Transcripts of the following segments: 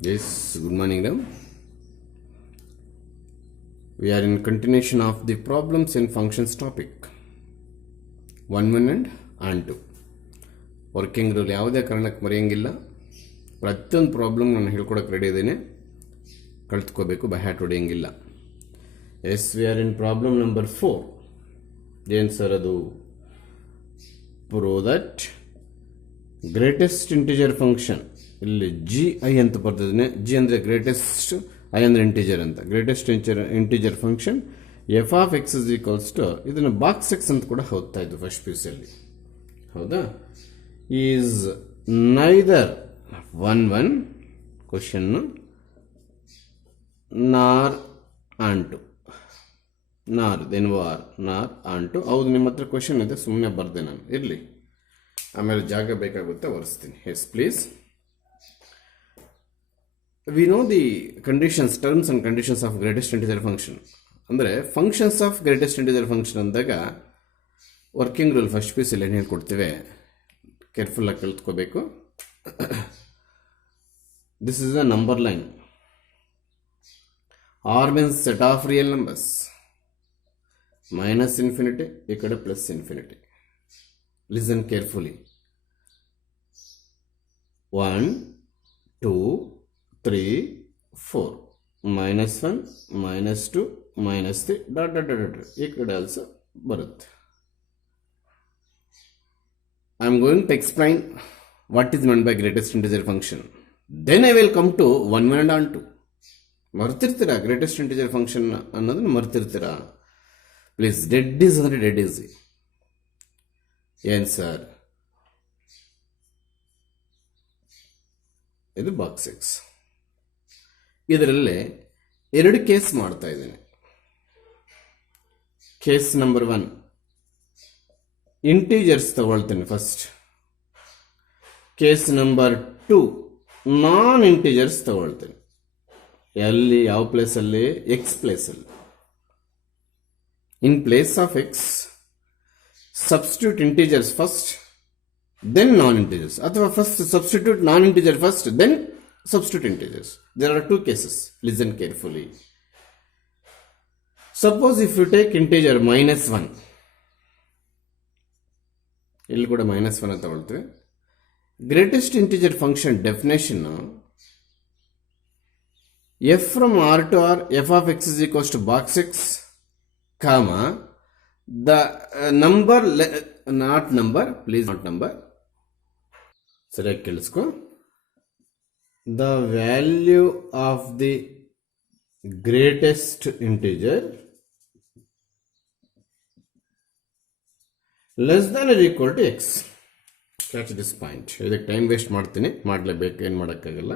Yes, good morning, them. We are in continuation of the problems and functions topic. 1 minute and 2. Working rule ಯಾವುದೇ ಕಾರಣಕ್ಕೆ ಮರೆಯಂಗಿಲ್ಲ. ಪ್ರತಿಯೊಂದು problem ನಾನು ಹೇಳ್ಕೊಡಕ್ಕೆ ready ಇದ್ದೇನೆ. ಕಲ್ತ್ಕೋಬೇಕು, ಬೈ ಹ್ಯಾಟ್ ಹೊಡೆಯಂಗಿಲ್ಲ. Yes, we are in problem number 4. ಏನು ಸರ್ ಅದು? Prove that greatest integer function, ಇಲ್ಲಿ ಜಿ ಐ ಅಂತ ಬರ್ತಿದ್ದೇನೆ. ಜಿ ಅಂದರೆ ಗ್ರೇಟೆಸ್ಟ್, ಐ ಅಂದರೆ ಇಂಟಿಜರ್ ಅಂತ. Greatest integer function f of X is equals to, ಇದನ್ನು ಬಾಕ್ಸ್ ಎಕ್ಸ್ ಅಂತ ಕೂಡ ಓದ್ತಾ ಇದ್ದು ಫಸ್ಟ್ ಪಿ ಯು ಸಿಯಲ್ಲಿ, ಹೌದಾ? ಈಸ್ ನೈದರ್ 1 ಕ್ವಶನ್ನು ನಾರ್ ಆಂಟು, ನಾರ್ ದೆನ್ ವಾರ್ ನಾರ್ ಆಂಟು. ಹೌದು, ನಿಮ್ಮ ಹತ್ರ ಕ್ವಶನ್ ಇದೆ, ಸುಮ್ಮನೆ ಬರ್ದೆ ನಾನು, ಇರಲಿ, ಆಮೇಲೆ ಜಾಗ ಬೇಕಾಗುತ್ತೆ ಒರೆಸ್ತೀನಿ. Yes please. We know the conditions, terms and conditions of greatest integer function. ಅಂದರೆ functions of greatest integer function ಅಂದಾಗ ವರ್ಕಿಂಗ್ ರೂಲ್ ಫಸ್ಟ್ ಪೀಸ್ ಇಲ್ಲಿ ಏನು ಹೇಳ್ಕೊಡ್ತೇವೆ, ಕೇರ್ಫುಲ್ಲಾಗಿ ಕಲ್ತ್ಕೋಬೇಕು. This is a number line. R means set of real numbers, minus infinity, ಈ ಕಡೆ plus infinity. Listen carefully. 1, 2, 3, 4, -1, -2, -3, dot dot dot ಈ ಕಡೆ ಆಲ್ಸೋ ಬರುತ್ತೆ. I am going to explain what is meant by greatest integer function. Then I will come to 1 minute on 2. ಮರ್ತಿರ್ತೀರಾ greatest integer function ಅನ್ನೋದನ್ನ ಮರ್ತಿರ್ತೀರಾ? Please. That is ಅಂದರೆ that is. ಏನು sir ಇದು? Box x. ಇದರಲ್ಲಿ 2 case ಮಾಡ್ತಾ ಇದ್ದೇನೆ. Case number 1, integers ತಗೊಳ್ತೇನೆ first. Case number 2, non integers ತಗೊಳ್ತೇನೆ. ಎಲ್ಲಿ, ಯಾವ ಪ್ಲೇಸಲ್ಲಿ? ಎಕ್ಸ್ ಪ್ಲೇಸಲ್ಲಿ. In place of x substitute integers first, then non-integers. Athava first substitute non-integer first, then substitute integers. There are 2 cases. Listen carefully. Suppose if you take integer -1, ಇಲ್ಲಿ ಕೂಡ -1 ಅಂತ ತಗೊಳ್ತೇವೆ. Greatest integer function definition, f from r to r, f of x is equals to box x, comma, the number, not number, please, not number, ಸರಿಯಾಗಿ ಕೇಳಿಸ್ಕೊ. The value of the greatest integer less than or equal to x. Catch this point. ಇದಕ್ಕೆ time waste ಮಾಡ್ತೀನಿ, ಮಾಡಲೇಬೇಕು, ಏನು ಮಾಡೋಕ್ಕಾಗಲ್ಲ.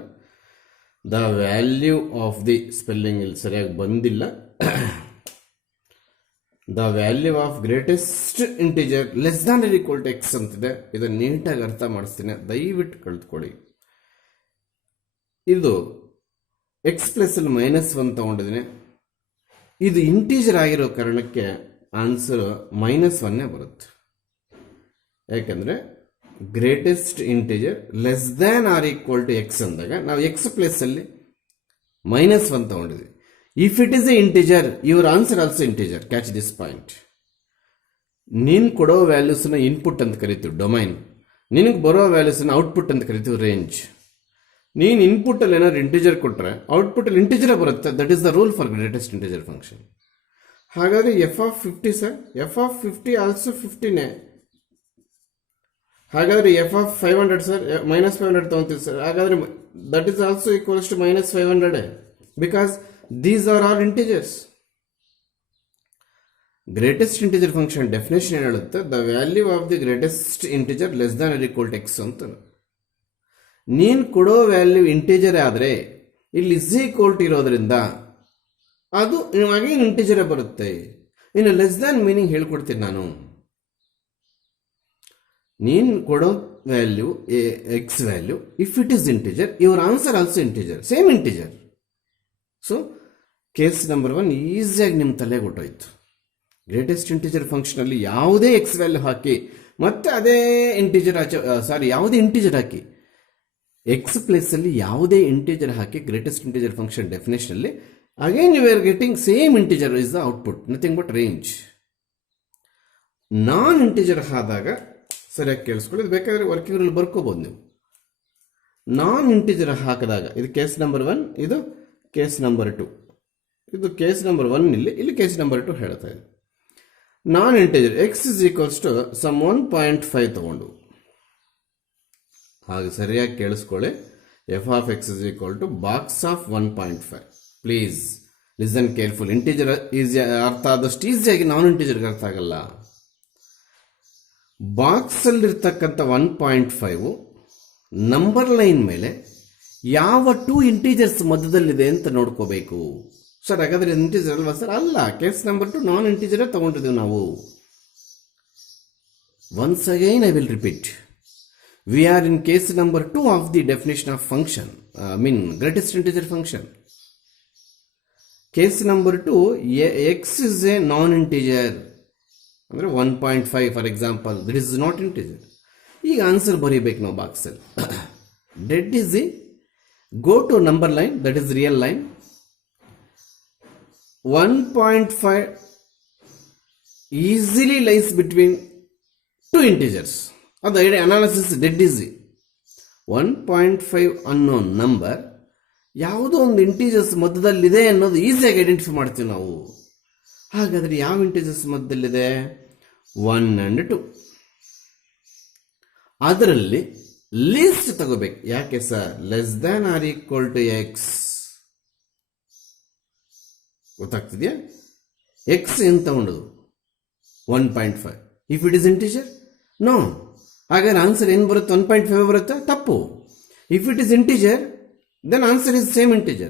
The value of the, spelling ಇಲ್ಲಿ ಸರಿಯಾಗಿ ಬಂದಿಲ್ಲ. The value of greatest integer less than or equal to X ಅಂತಿದೆ. ಇದನ್ನು ನೀಟಾಗಿ ಅರ್ಥ ಮಾಡಿಸ್ತೀನಿ, ದಯವಿಟ್ಟು ಕಲ್ತ್ಕೊಳ್ಳಿ. ಇದು ಎಕ್ಸ್ ಪ್ಲಸ್ಸಲ್ಲಿ -1 ತಗೊಂಡಿದ್ದೀನಿ. ಇದು ಇಂಟೀಜರ್ ಆಗಿರೋ ಕಾರಣಕ್ಕೆ ಆನ್ಸರ್ -1 ಬರುತ್ತೆ. ಯಾಕಂದರೆ greatest integer less than or equal to X ಅಂದಾಗ ನಾವು ಎಕ್ಸ್ ಪ್ಲೇಸಲ್ಲಿ -1 ತಗೊಂಡಿದ್ವಿ. If it is a integer, your answer also integer. Catch this point. ನೀನು ಕೊಡೋ ವ್ಯಾಲ್ಯೂಸ್ನ ಇನ್ಪುಟ್ ಅಂತ ಕರಿತೀವಿ ಡೊಮೈನ್, ನಿನಗೆ ಬರೋ ವ್ಯಾಲ್ಯೂಸ್ನ ಔಟ್ಪುಟ್ ಅಂತ ಕರಿತೀವಿ ರೇಂಜ್. ನೀನು ಇನ್ಪುಟ್ಟಲ್ಲಿ ಏನಾದ್ರು ಇಂಟಿಜರ್ ಕೊಟ್ಟರೆ ಔಟ್ಪುಟ್ಟಲ್ಲಿ ಇಂಟಿಜರೇ ಬರುತ್ತೆ. That is the rule for greatest integer function. ಹಾಗಾದರೆ f of 50 sir, f of 50 also 50ನೇ. ಹಾಗಾದರೆ ಎಫ್ ಆಫ್ 500 ಸರ್, -500 ತಗೊಂತೀವಿ ಸರ್. ಹಾಗಾದರೆ that is also equals to -500, because these are all integers. Greatest integer function definition ಏನು ಹೇಳುತ್ತೆ? The value of the greatest integer less than or equal to x ಅಂತ. ನೀನು ಕೊಡೋ value integer ಆದರೆ ಇಲ್ಲಿ is equal to ಇರೋದ್ರಿಂದ ಅದು again ಇಂಟಿಜರೇ ಬರುತ್ತೆ. ಇನ್ನು ಲೆಸ್ ದ್ಯಾನ್ ಮೀನಿಂಗ್ ಹೇಳ್ಕೊಡ್ತೀನಿ ನಾನು. ನೀನು ಕೊಡೋ value X value, if it is integer, your answer also integer, same integer. So case number 1 ಈಸಿಯಾಗಿ ನಿಮ್ಮ ತಲೆಗೆ ಹೊಟ್ಟೋಯ್ತು. ಗ್ರೇಟೆಸ್ಟ್ ಇಂಟಿಜರ್ ಫಂಕ್ಷನಲ್ಲಿ ಯಾವುದೇ ಎಕ್ಸ್ ವ್ಯಾಲ್ಯೂ ಹಾಕಿ ಮತ್ತೆ ಅದೇ ಇಂಟಿಜರ್ ಯಾವುದೇ ಇಂಟಿಜರ್ ಹಾಕಿ ಎಕ್ಸ್ ಪ್ಲೇಸಲ್ಲಿ ಯಾವುದೇ ಇಂಟೀಜರ್ ಹಾಕಿ ಗ್ರೇಟೆಸ್ಟ್ ಇಂಟೀಜರ್ ಫಂಕ್ಷನ್ ಡೆಫಿನೇಷನಲ್ಲಿ again you are getting same integer is the output, nothing but range. Non integer ಆದಾಗ ಸರಿಯಾಗಿ ಕೇಳಿಸ್ಕೊಳ್ಳಿ, ಇದು ಬೇಕಾದರೆ ವರ್ಕಿಂಗ್ ರೂಲ್ ಬರ್ಕೋಬೋದು ನೀವು. ನಾನ್ ಇಂಟೀಜರ್ ಹಾಕಿದಾಗ ಇದು ಕೇಸ್ ನಂಬರ್ 1, ಇದು ಕೇಸ್ ನಂಬರ್ 2, ಇದು ಕೇಸ್ ನಂಬರ್ 1 ಇಲ್ಲಿ ಕೇಸ್ ನಂಬರ್ 2 ಹೇಳ್ತಾ ಇದೆ. Non integer x is equals to some 1.5 ತಗೊಂಡು, ಹಾಗೆ ಸರಿಯಾಗಿ ಕೇಳಿಸ್ಕೊಳ್ಳಿ. F of X is equal to box of 1.5. Please listen careful. Integer easy ಅರ್ಥ ಆದಷ್ಟು ಈಸಿಯಾಗಿ ನಾನ್ ಇಂಟೀಜರ್ಗೆ ಅರ್ಥ ಆಗಲ್ಲ. ಬಾಕ್ಸಲ್ಲಿರ್ತಕ್ಕಂಥ 1.5 ನಂಬರ್ ಲೈನ್ ಮೇಲೆ ಯಾವ 2 ಇಂಟೀಜರ್ಸ್ ಮಧ್ಯದಲ್ಲಿದೆ ಅಂತ ನೋಡ್ಕೋಬೇಕು. ಸರ್ ಹಾಗಾದ್ರೆ ಇಂಟೀಜರ್ ಅಲ್ವಾ ಸರ್? ಅಲ್ಲ, ಕೇಸ್ ನಂಬರ್ 2 ನಾನ್ ಇಂಟೀಜರೇ ತಗೊಂಡಿದ್ದೀವಿ ನಾವು. Once again I will repeat, we are in case number 2 of the definition of function, mean greatest integer function. Case number 2 X is a non integer ಅಂದರೆ 1.5 for example, that is not integer. ಈಗ answer ಬರೀಬೇಕು ನಾವು ಬಾಕ್ಸಲ್ಲಿ. That is we go to number line, that is real line. 1.5 easily lies between 2 integers. ಅದು analysis that is it. 1.5 ಅನ್ನೋ number ಯಾವುದೋ ಒಂದು integers ಮಧ್ಯದಲ್ಲಿದೆ ಅನ್ನೋದು ಈಸಿಯಾಗಿ ಐಡೆಂಟಿಫೈ ಮಾಡ್ತೀವಿ ನಾವು. ಹಾಗಾದರೆ ಯಾವ ಇಂಟೀಜರ್ಸ್ ಮಧ್ಯದಲ್ಲಿದೆ? 1 and 2. ಅದರಲ್ಲಿ ಲೀಸ್ಟ್ ತಗೋಬೇಕು. ಯಾಕೆ sir? Less than or equal to x. ಗೊತ್ತಾಗ್ತಿದೆಯಾ? ಎಕ್ಸ್ ಏನು ತಗೊಂಡದು? 1.5. If it is integer no. ಹಾಗಾದ್ರೆ ಆನ್ಸರ್ ಏನು ಬರುತ್ತೆ? 1.5 ಬರುತ್ತೆ? ತಪ್ಪು. If it is integer then answer is same integer.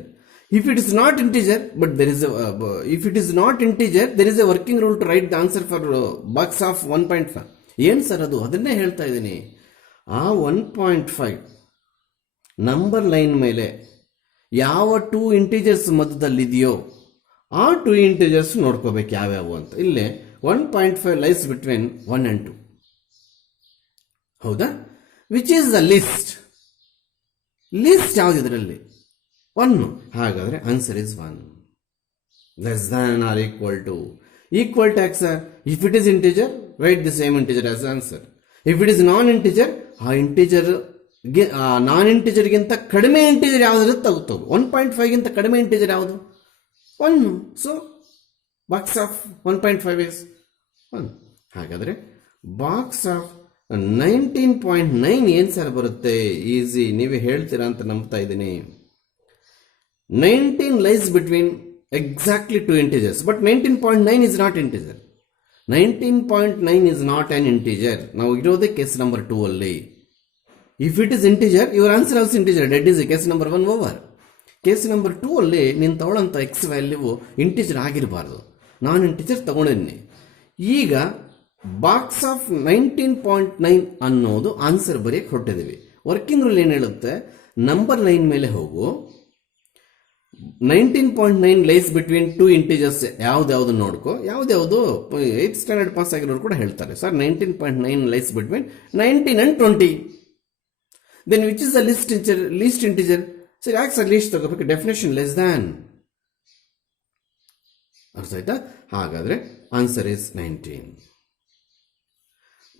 If it is not integer, but there is a if it is not integer, there is a working rule to write the answer for box of 1.5. ಏನು sir ಅದು? ಅದನ್ನೇ ಹೇಳ್ತಾ ಇದ್ದೀನಿ. ಆ 1.5 number line ಮೇಲೆ ಯಾವ 2 integers ಮಧ್ಯದಲ್ಲಿದೆಯೋ ಆ 2 integers ನೋಡ್ಕೋಬೇಕು ಯಾವ್ಯಾವು ಅಂತ. ಇಲ್ಲೇ 1.5 ಲೈಸ್ ಬಿಟ್ವೀನ್ 1 and 2. ಹೌದಾ? Which is the list? List ಯಾವ್ದು ಇದರಲ್ಲಿ? 1. ಹಾಗಾದ್ರೆ answer is 1. Less than or equal to answer. If it is integer, write the same integer as answer. If it is non integer, ಆ integer non ಇಂಟಿಜರ್ಗಿಂತ ಕಡಿಮೆ integer ಯಾವ್ದು ತಗೋತೋಗು. 1.5ಗಿಂತ ಕಡಿಮೆ ಇಂಟಿಜರ್ ಯಾವುದು? 1. So box of 1.5 is 1. ಹಾಗಾದ್ರೆ box of 19.9 ಏನು ಸರ್ ಬರುತ್ತೆ? ಈಸಿ, ನೀವೇ ಹೇಳ್ತೀರಾ ಅಂತ ನಂಬ್ತಾ ಇದ್ದೀನಿ. 19 lies between exactly 2 integers, but 19.9 is not integer. 19.9 is not on integer. ನಾವು ಇರೋದೇ ಕೇಸ್ ನಂಬರ್ 2 ಅಲ್ಲಿ. If it is integer, your answer also integer. Dead is case number 1 over. Case number 2 ಅಲ್ಲಿ ನೀನು ತಗೊಳ್ಳೋಂಥ ಎಕ್ಸ್ ವ್ಯಾಲ್ಯೂ ಇಂಟೀಜರ್ ಆಗಿರಬಾರ್ದು, ನಾನ್ integer ತಗೊಂಡಿದ್ದೀನಿ. ಈಗ box of 19.9 ಅನ್ನೋದು answer ಬರೆಯಕ್ಕೆ ಹೊರಟಿದ್ದೀವಿ. Working rule ಏನು ಹೇಳುತ್ತೆ? ನಂಬರ್ ಲೈನ್ ಮೇಲೆ ಹೋಗು, 19.9 ಲೈಸ್ ಬಿಟ್ವೀನ್ 2 ಇಂಟೀಜರ್ಸ್ ಯಾವ್ದು ನೋಡ್ಕೋ. ಯಾವ್ದು 8th ಸ್ಟ್ಯಾಂಡರ್ಡ್ ಪಾಸ್ ಆಗಿರೋರು ಕೂಡ ಹೇಳ್ತಾರೆ sir 19.9 lies between 19 and 20. Then which is the least integer? Sir ಯಾಕೆ ಸರ್ ಲೀಸ್ಟ್ ತಗೋಬೇಕು? Definition less than. ಅರ್ಥ ಆಯ್ತಾ? ಹಾಗಾದ್ರೆ ಆನ್ಸರ್ ಇಸ್ 19.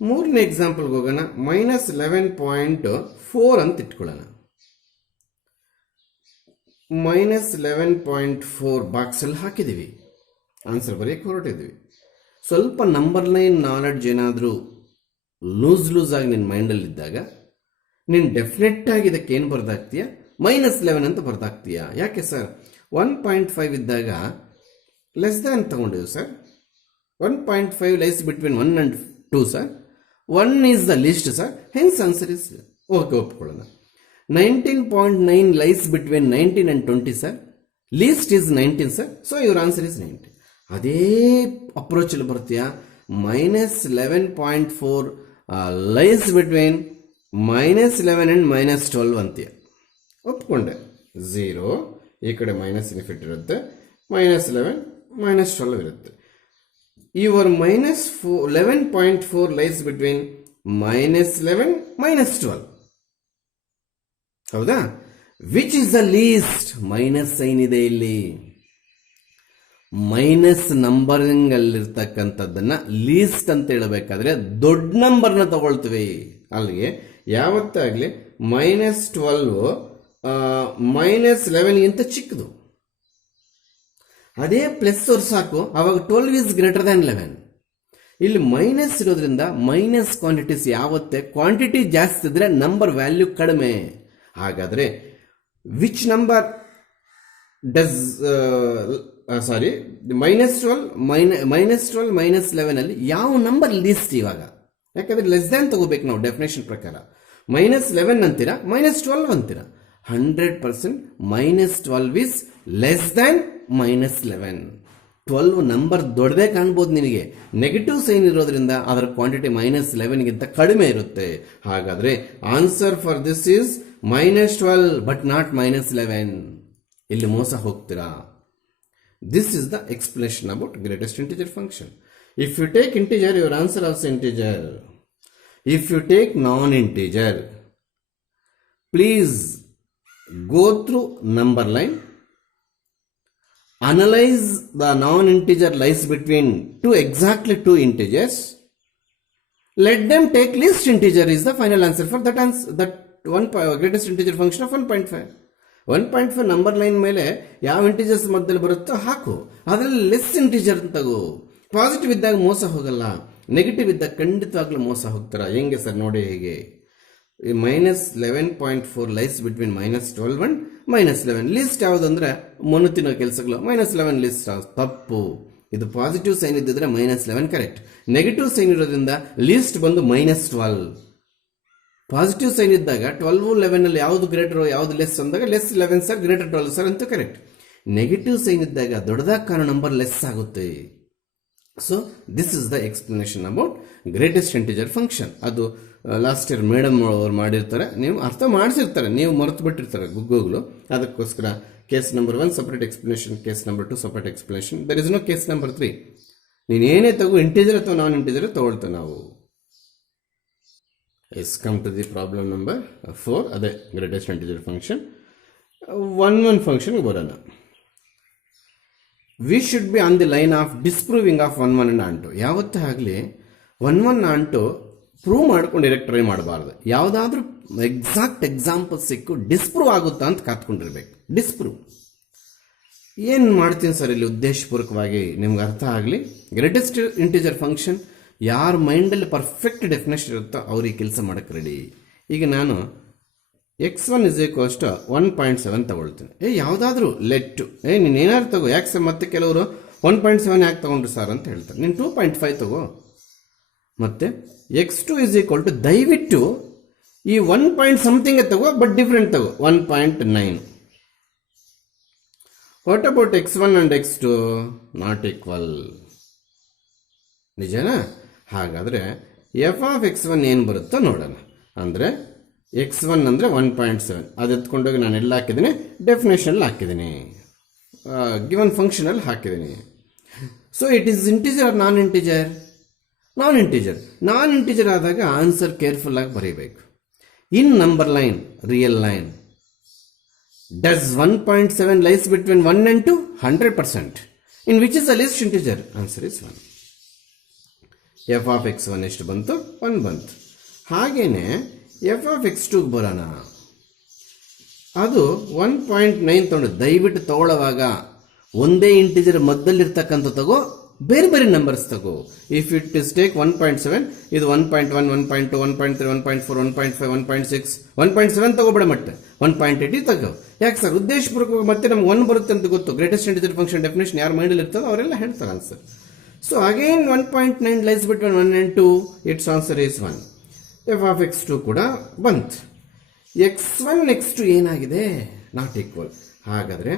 ಮೂರನೇ ಎಕ್ಸಾಂಪಲ್ಗೆ ಹೋಗೋಣ. -11.4 ಅಂತ ಇಟ್ಕೊಳ್ಳೋಣ. -11.4 ಬಾಕ್ಸಲ್ಲಿ ಹಾಕಿದ್ದೀವಿ, ಆನ್ಸರ್ ಬರೆಯಕ್ಕೆ ಹೊರಟಿದ್ವಿ. ಸ್ವಲ್ಪ ನಂಬರ್ ಲೈನ್ ನಾಲೆಡ್ಜ್ ಏನಾದರೂ ಲೂಸ್ ಆಗಿ ನಿನ್ನ ಮೈಂಡಲ್ಲಿದ್ದಾಗ ನೀನು ಡೆಫಿನೆಟ್ ಆಗಿ ಇದಕ್ಕೆ ಏನು ಬರ್ದಾಗ್ತೀಯ? -11 ಅಂತ ಬರ್ದಾಗ್ತೀಯ. ಯಾಕೆ ಸರ್? 1.5 ಇದ್ದಾಗ ಲೆಸ್ ದ್ಯಾನ್ ತಗೊಂಡಿದ್ದು sir. 1.5 lies between 1 and 2 sir. 1 is the least sir, hence answer is okay. ಒಪ್ಕೊಳ್ಳೋಣ. 19.9 lies between 19 and 20 sir. Least is 19 sir, so your answer is 19. ಅದೇ ಅಪ್ರೋಚ್ ಅಲ್ಲಿ ಬರ್ತೀಯಾ? -11.4 lies between -11 and -12 ಅಂತೀಯ. ಒಪ್ಕೊಂಡೆ. 0 ಈ ಕಡೆ minus ಇನ್ಫಿಟ್ ಇರುತ್ತೆ, -11 -12 ಇರುತ್ತೆ. Your -11.4 lies between -11 -12. ಹೌದಾ? Which is the least, minus sign ಇದೆ ಇಲ್ಲಿ. ಮೈನಸ್ ನಂಬರಿಂಗ್ ಅಲ್ಲಿರ್ತಕ್ಕಂಥದ್ದನ್ನ ಲೀಸ್ಟ್ ಅಂತ ಹೇಳಬೇಕಾದ್ರೆ ದೊಡ್ಡ ನಂಬರ್ನ ತಗೊಳ್ತೀವಿ. ಅಲ್ಲಿಗೆ ಯಾವತ್ತಾಗ್ಲಿ -12 -11ಗಿಂತ ಚಿಕ್ಕದು. ಅದೇ ಪ್ಲಸ್ ಅವ್ರು ಸಾಕು, ಅವಾಗ 12 ಈಸ್ ಗ್ರೇಟರ್ ದ್ಯಾನ್ 11. ಇಲ್ಲಿ ಮೈನಸ್ ಇರೋದ್ರಿಂದ ಮೈನಸ್ ಕ್ವಾಂಟಿಟೀಸ್ ಯಾವತ್ತೇ ಕ್ವಾಂಟಿಟಿ ಜಾಸ್ತಿ ಇದ್ರೆ ನಂಬರ್ ವ್ಯಾಲ್ಯೂ ಕಡಿಮೆ. ಹಾಗಾದ್ರೆ ವಿಚ್ ನಂಬರ್ ಡಸ್ -12 -11 ಅಲ್ಲಿ ಯಾವ ನಂಬರ್ ಲೀಸ್ಟ್ ಇವಾಗ? ಯಾಕಂದ್ರೆ ಲೆಸ್ ದ್ಯಾನ್ ತಗೋಬೇಕು ನಾವು ಡೆಫಿನೇಷನ್ ಪ್ರಕಾರ. -11 ಅಂತೀರಾ, -12 ಅಂತೀರಾ. 100% -12 ಈಸ್ ಲೆಸ್ ದ್ಯಾನ್ -11. 12 ನಂಬರ್ ದೊಡ್ಡದೇ ಕಾಣ್ಬೋದು ನಿನಗೆ, ನೆಗೆಟಿವ್ ಸೈನ್ ಇರೋದ್ರಿಂದ ಅದರ ಕ್ವಾಂಟಿಟಿ -11ಗಿಂತ ಕಡಿಮೆ ಇರುತ್ತೆ. ಹಾಗಾದ್ರೆ answer for this is -12 but not -11. ಇಲ್ಲಿ ಮೋಸ ಹೋಗ್ತೀರಾ. This is the explanation about greatest integer function. If you take integer, your answer also integer. If you take non integer, please go through number line, analyze the non-integer lies between exactly two integers, let them take least integer is the final answer for that answer, that greatest integer function of 1.5. 1.5 number line ಮೇಲೆ ಯಾವ integers ಮಧ್ಯದಲ್ಲಿ ಬರುತ್ತೋ ಹಾಕು, ಅದರಲ್ಲಿ less integer ತಗೋ. Positive ಇದ್ದಾಗ ಮೋಸ ಹೋಗಲ್ಲ, ನೆಗೆಟಿವ್ ಇದ್ದಾಗ ಖಂಡಿತವಾಗ್ಲೂ ಮೋಸ ಹೋಗ್ತಾರ. ಹೆಂಗೆ ಸರ್ ನೋಡಿ, ಹೇಗೆ -11.4 ಲೈಸ್ ಬಿಟ್ವೀನ್ -12 ಅಂಡ್ -11. ಲೀಸ್ಟ್ ಯಾವುದು ಅಂದ್ರೆ ಮೊನುತಿನ ಕೆಲಸಗಳು. -11 ಲೀಸ್ಟ್ ತಪ್ಪು. ಇದು ಪಾಸಿಟಿವ್ ಸೈನ್ ಇದ್ದಿದ್ರೆ -11 ಕರೆಕ್ಟ್. ನೆಗೆಟಿವ್ ಸೈನ್ ಇರೋದ್ರಿಂದ ಲೀಸ್ಟ್ ಬಂದು -12. ಪಾಸಿಟಿವ್ ಸೈನ್ ಇದ್ದಾಗ 12 11 ಅಲ್ಲಿ ಯಾವುದು ಗ್ರೇಟರ್ ಯಾವುದು ಲೆಸ್ ಅಂದಾಗ ಲೆಸ್ 11 ಸರ್, ಗ್ರೇಟರ್ 12 ಸರ್ ಅಂತ ಕರೆಕ್ಟ್. ನೆಗೆಟಿವ್ ಸೈನ್ ಇದ್ದಾಗ ದೊಡ್ಡದಾಗಿ ಕಾಣೋ ನಂಬರ್ ಲೆಸ್ ಆಗುತ್ತೆ. So this is the explanation about greatest integer function. ಅದು ಲಾಸ್ಟ್ ಇಯರ್ ಮೇಡಮ್ ಅವ್ರು ಮಾಡಿರ್ತಾರೆ, ನೀವು ಅರ್ಥ ಮಾಡಿಸಿರ್ತಾರೆ, ನೀವು ಮರೆತು ಬಿಟ್ಟಿರ್ತಾರೆ ಗೂಗಲ್. ಅದಕ್ಕೋಸ್ಕರ case number 1 separate explanation, case number 2 separate explanation. There is no case number 3. ನೀನು ಏನೇ ತಗೋ, ಇಂಟಿಜರ್ ಅಥವಾ ನಾನ್ ಇಂಟಿಜರ್ ತಗೊಳ್ತೇವೆ ನಾವು. Yes come to the problem number 4. ಅದೇ ಗ್ರೇಟೆಸ್ಟ್ ಇಂಟಿಜರ್ ಫಂಕ್ಷನ್. 1 ಫಂಕ್ಷನ್ಗೆ ಬರೋಣ. We should be on the line of disproving of 1 and on 2. ಯಾವತ್ತೂ ಆಗಲಿ 1 ಆನ್ 2 ಪ್ರೂವ್ ಮಾಡ್ಕೊಂಡು ಡೈರೆಕ್ಟ್ ಟ್ರೈ ಮಾಡಬಾರ್ದು. ಯಾವುದಾದ್ರೂ ಎಕ್ಸಾಕ್ಟ್ ಎಕ್ಸಾಂಪಲ್ ಸಿಕ್ಕು ಡಿಸ್ಪ್ರೂವ್ ಆಗುತ್ತಾ ಅಂತ ಕಾತ್ಕೊಂಡಿರ್ಬೇಕು. ಡಿಸ್ಪ್ರೂವ್ ಏನು ಮಾಡ್ತೀನಿ ಸರ್ ಇಲ್ಲಿ ಉದ್ದೇಶಪೂರ್ವಕವಾಗಿ ನಿಮ್ಗೆ ಅರ್ಥ ಆಗಲಿ. ಗ್ರೇಟೆಸ್ಟ್ ಇಂಟಿಜರ್ ಫಂಕ್ಷನ್ ಯಾರ ಮೈಂಡಲ್ಲಿ ಪರ್ಫೆಕ್ಟ್ ಡೆಫಿನೇಷನ್ ಇರುತ್ತೋ ಅವ್ರಿಗೆ ಕೆಲಸ ಮಾಡೋಕ್ಕೆ ರೆಡಿ. ಈಗ ನಾನು x1 = 1.7 ತಗೊಳ್ತೀನಿ. ಯಾವುದಾದ್ರೂ ಲೆಟ್ ನೀನು ಏನಾದ್ರು ತಗೋ. ಯಾಕೆ ಸರ್ ಮತ್ತೆ ಕೆಲವರು 1.7 ಯಾಕೆ ತಗೊಂಡ್ರು ಸರ್ ಅಂತ ಹೇಳ್ತಾರೆ. ನೀನು 2.5 ತಗೋ. ಮತ್ತೆ x2 = ದಯವಿಟ್ಟು ಈ 1 ಪಾಯಿಂಟ್ ಸಮಥಿಂಗ್ ತಗೋ, ಬಟ್ ಡಿಫ್ರೆಂಟ್ ತಗೋ, 1.9. What about x1 and x2 not equal? ನಿಜನಾ? ಹಾಗಾದರೆ ಎಫ್ ಆಫ್ x1 ಏನು ಬರುತ್ತೋ ನೋಡೋಣ. ಅಂದರೆ x1 ಅಂದರೆ 1.7. ಅದು ಎತ್ಕೊಂಡೋಗಿ ನಾನು ಎಲ್ಲ ಹಾಕಿದ್ದೀನಿ, ಡೆಫಿನೇಷನಲ್ಲಿ ಹಾಕಿದ್ದೀನಿ, ಗಿವನ್ ಫಂಕ್ಷನಲ್ಲಿ ಹಾಕಿದ್ದೀನಿ. So it is integer or non integer? Non integer. Non integer ಆದಾಗ ಆನ್ಸರ್ ಕೇರ್ಫುಲ್ ಆಗಿ ಬರೀಬೇಕು. In number line, real line, does 1.7 lies between 1 and 2? 100%. In which is the least integer? Answer is 1. F of x1 ಎಷ್ಟು ಬಂತು? 1 ಬಂತು. ಹಾಗೇನೆ F of x2 ಬರೋಣ. ಅದು 1.9 ತಗೊಂಡು, ದಯವಿಟ್ಟು ತಗೊಳ್ಳುವಾಗ ಒಂದೇ ಇಂಟಿಜರ್ ಮಧ್ಯದಲ್ಲಿರ್ತಕ್ಕಂಥ ತಗೋ, ಬೇರೆ ಬೇರೆ ನಂಬರ್ಸ್ ತಗೋ. ಇಫ್ ಇಟ್ ಇಸ್ ಟೇಕ್ 1.7, ಇದು 1.1, 1.2, 1.3, 1.4, 1.5, 1.6, 1.7 ತಗೋಬೇಡ. ಮತ್ತೆ 1.8 ತಗೋ. ಯಾಕೆ ಸರ್? ಉದ್ದೇಶಪೂರ್ವಕವಾಗಿ ಮತ್ತೆ ನಮ್ಗೆ 1 ಬರುತ್ತೆ ಅಂತ ಗೊತ್ತು. ಗ್ರೇಟೆಸ್ಟ್ ಇಂಟಿಜರ್ ಫಂಕ್ಷನ್ ಡೆಫಿನೇಷನ್ ಯಾರು ಮೈಂಡಲ್ಲಿ ಇರ್ತದೋ ಅವರೆಲ್ಲ ಹೇಳ್ತಾರೆ answer. So again 1.9 lies between 1 and 2, it's answer is 1. F of x2 ಕೂಡ ಬಂತು. x1 x2 ಏನಾಗಿದೆ? Not equal. ಹಾಗಾದರೆ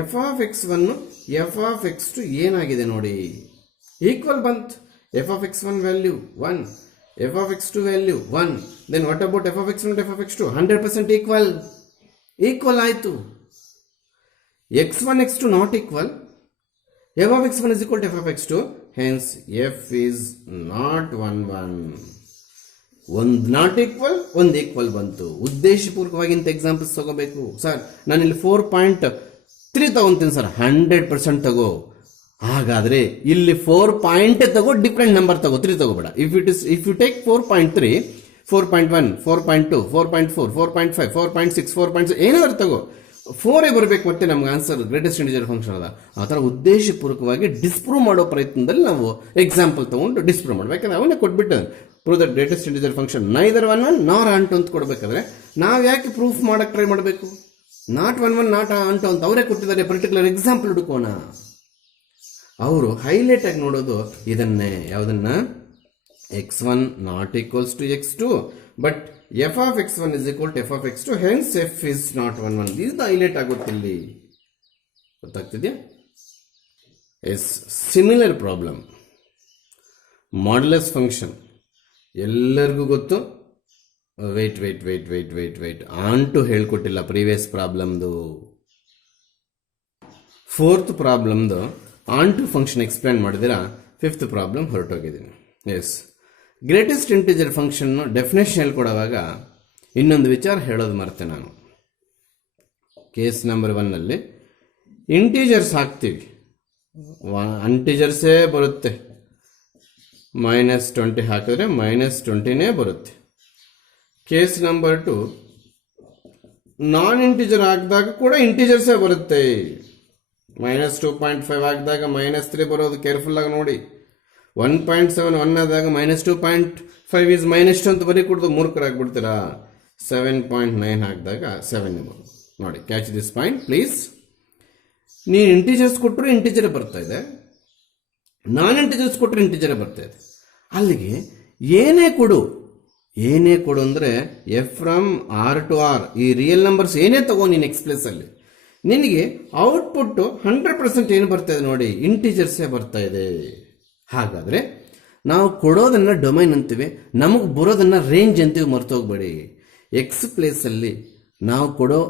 f of x1 F of x2 ಏನಾಗಿದೆ ನೋಡಿ? ಈಕ್ವಲ್ ಬಂತು. F of x1 value 1, F of x2 value 1. Then what about f of x1 F of x2? 100% equal. Equal ಆಯಿತು. x1 x2 not equal. F of x1 is equal to F of x2. Hence f is not 1, 1. ಒಂದು not equal, ಒಂದು equal ಬಂತು. ಉದ್ದೇಶಪೂರ್ವಕವಾಗಿ ಇಂಥ examples ತಗೋಬೇಕು. Sir ನಾನು ಇಲ್ಲಿ 4.3 ತಗೊಂತೀನಿ sir, 100% ತಗೋ. ಹಾಗಾದ್ರೆ ಇಲ್ಲಿ 4 ಪಾಯಿಂಟ್ ತಗೋ, ಡಿಫ್ರೆಂಟ್ ನಂಬರ್ ತಗೋ, 3 ತಗೋಬೇಡ. ಇಫ್ ಯು ಟೇಕ್ 4.3, 4.1, 4.2, 4.4, 4.5, 4.6, 4.6 ಏನಾದ್ರು ತಗೋ, 4 ಬರಬೇಕು ಮತ್ತೆ ನಮ್ಗೆ ಆನ್ಸರ್ ಗ್ರೇಟೆಸ್ಟ್ ಇಂಟಿಜರ್ ಫಂಕ್ಷನ್ ಅದ. ಆ ಥರ ಉದ್ದೇಶಪೂರ್ವಕವಾಗಿ ಡಿಸ್ಪ್ರೂವ್ ಮಾಡೋ ಪ್ರಯತ್ನದಲ್ಲಿ ನಾವು ಎಕ್ಸಾಂಪಲ್ ತಗೊಂಡು ಡಿಸ್ಪ್ರೂವ್ ಮಾಡಬೇಕು. ಯಾಕಂದ್ರೆ ಅವನೇ ಕೊಟ್ಬಿಟ್ಟು prove the greatest integer function neither 1 ನಾರ್ ಆಂಟು ಅಂತ ಕೊಡಬೇಕಾದ್ರೆ ನಾವು ಯಾಕೆ ಪ್ರೂಫ್ ಮಾಡಕ್ಕೆ ಟ್ರೈ ಮಾಡಬೇಕು? ನಾಟ್ 1 ನಾಟ್ ಆಂಟು ಅಂತ ಅವರೇ ಕೊಟ್ಟಿದ್ದಾರೆ, ಪರ್ಟಿಕ್ಯುಲರ್ ಎಕ್ಸಾಂಪಲ್ ಹುಡುಕೋಣ. ಅವರು ಹೈಲೈಟ್ ಆಗಿ ನೋಡೋದು ಇದನ್ನೇ, ಯಾವುದನ್ನ, x1 not equals to x2 but f of x1 is equal to f of x2, hence f is not 1. ಇದು ಹೈಲೈಟ್ ಆಗುತ್ತಿಲ್ಲಿ, ಗೊತ್ತಾಗ್ತಿದ್ಯಾ? Yes, similar problem, modulus function ಎಲ್ಲರಿಗೂ ಗೊತ್ತು. ವೆಯ್ಟ್ ಆಂಟು ಹೇಳ್ಕೊಟ್ಟಿಲ್ಲ ಪ್ರೀವಿಯಸ್ ಪ್ರಾಬ್ಲಮ್ದು. 4th ಪ್ರಾಬ್ಲಮ್ದು ಆಂಟು ಫಂಕ್ಷನ್ ಎಕ್ಸ್ಪ್ಲೇನ್ ಮಾಡಿದಿರಾ, 5th problem ಹೊರಟೋಗಿದ್ದೀನಿ. Yes, greatest integer function definition ಹೇಳ್ಕೊಡುವಾಗ ಇನ್ನೊಂದು ವಿಚಾರ ಹೇಳೋದು ಮರ್ತೆ ನಾನು. ಕೇಸ್ ನಂಬರ್ 1ನಲ್ಲಿ ಇಂಟಿಜರ್ಸ್ ಹಾಕ್ತೀವಿ, ಇಂಟಿಜರ್ಸೇ ಬರುತ್ತೆ. -20 ಹಾಕಿದ್ರೆ -20ನೇ ಬರುತ್ತೆ. ಕೇಸ್ ನಂಬರ್ 2 ನಾನ್ ಇಂಟಿಜರ್ ಹಾಕಿದಾಗ ಕೂಡ ಇಂಟಿಜರ್ಸೇ ಬರುತ್ತೆ. -2.5 ಹಾಕಿದಾಗ -3 ಬರೋದು, ಕೇರ್ಫುಲ್ ಆಗಿ ನೋಡಿ. 1.7 1 ಆದಾಗ -2.5 ಈಸ್ -2 ಅಂತ ಬರೀ ಕೊಡ್ದು ಮೂರ್ಖರಾಗ್ಬಿಡ್ತೀರಾ. 7.9 ಹಾಕಿದಾಗ 7 ಬರೋದು. ನೋಡಿ, ಕ್ಯಾಚ್ ದಿಸ್ ಪಾಯಿಂಟ್ ಪ್ಲೀಸ್. ನೀನು ಇಂಟಿಜರ್ಸ್ ಕೊಟ್ಟರು ಇಂಟಿಜರ್ ಬರ್ತಾ ಇದೆ, ನಾನ್ ಇಂಟಿಜರ್ಸ್ ಕೊಟ್ಟರು ಇಂಟಿಜರ್ ಬರ್ತಾ ಇದೆ. ಅಲ್ಲಿಗೆ ಏನೇ ಕೊಡು ಅಂದರೆ F from R to R, ಈ ರಿಯಲ್ ನಂಬರ್ಸ್ ಏನೇ ತಗೋ ನೀನು ಎಕ್ಸ್ಪ್ರೆಸ್ ಅಲ್ಲಿ, ನಿನಗೆ ಔಟ್ಪುಟ್ 100% ಏನು ಬರ್ತಾ ಇದೆ ನೋಡಿ, ಇಂಟಿಜರ್ಸೇ ಬರ್ತಾ ಇದೆ. ಹಾಗಾದ್ರೆ ನಾವು ಕೊಡೋದನ್ನ ಡೊಮೈನ್ ಅಂತೀವಿ, ನಮಗೆ ಬರೋದನ್ನ ರೇಂಜ್ ಅಂತೀವಿ, ಮರ್ತೋಗ್ಬೇಡಿ. ಎಕ್ಸ್ ಪ್ಲೇಸಲ್ಲಿ ನಾವು ಕೊಡೋ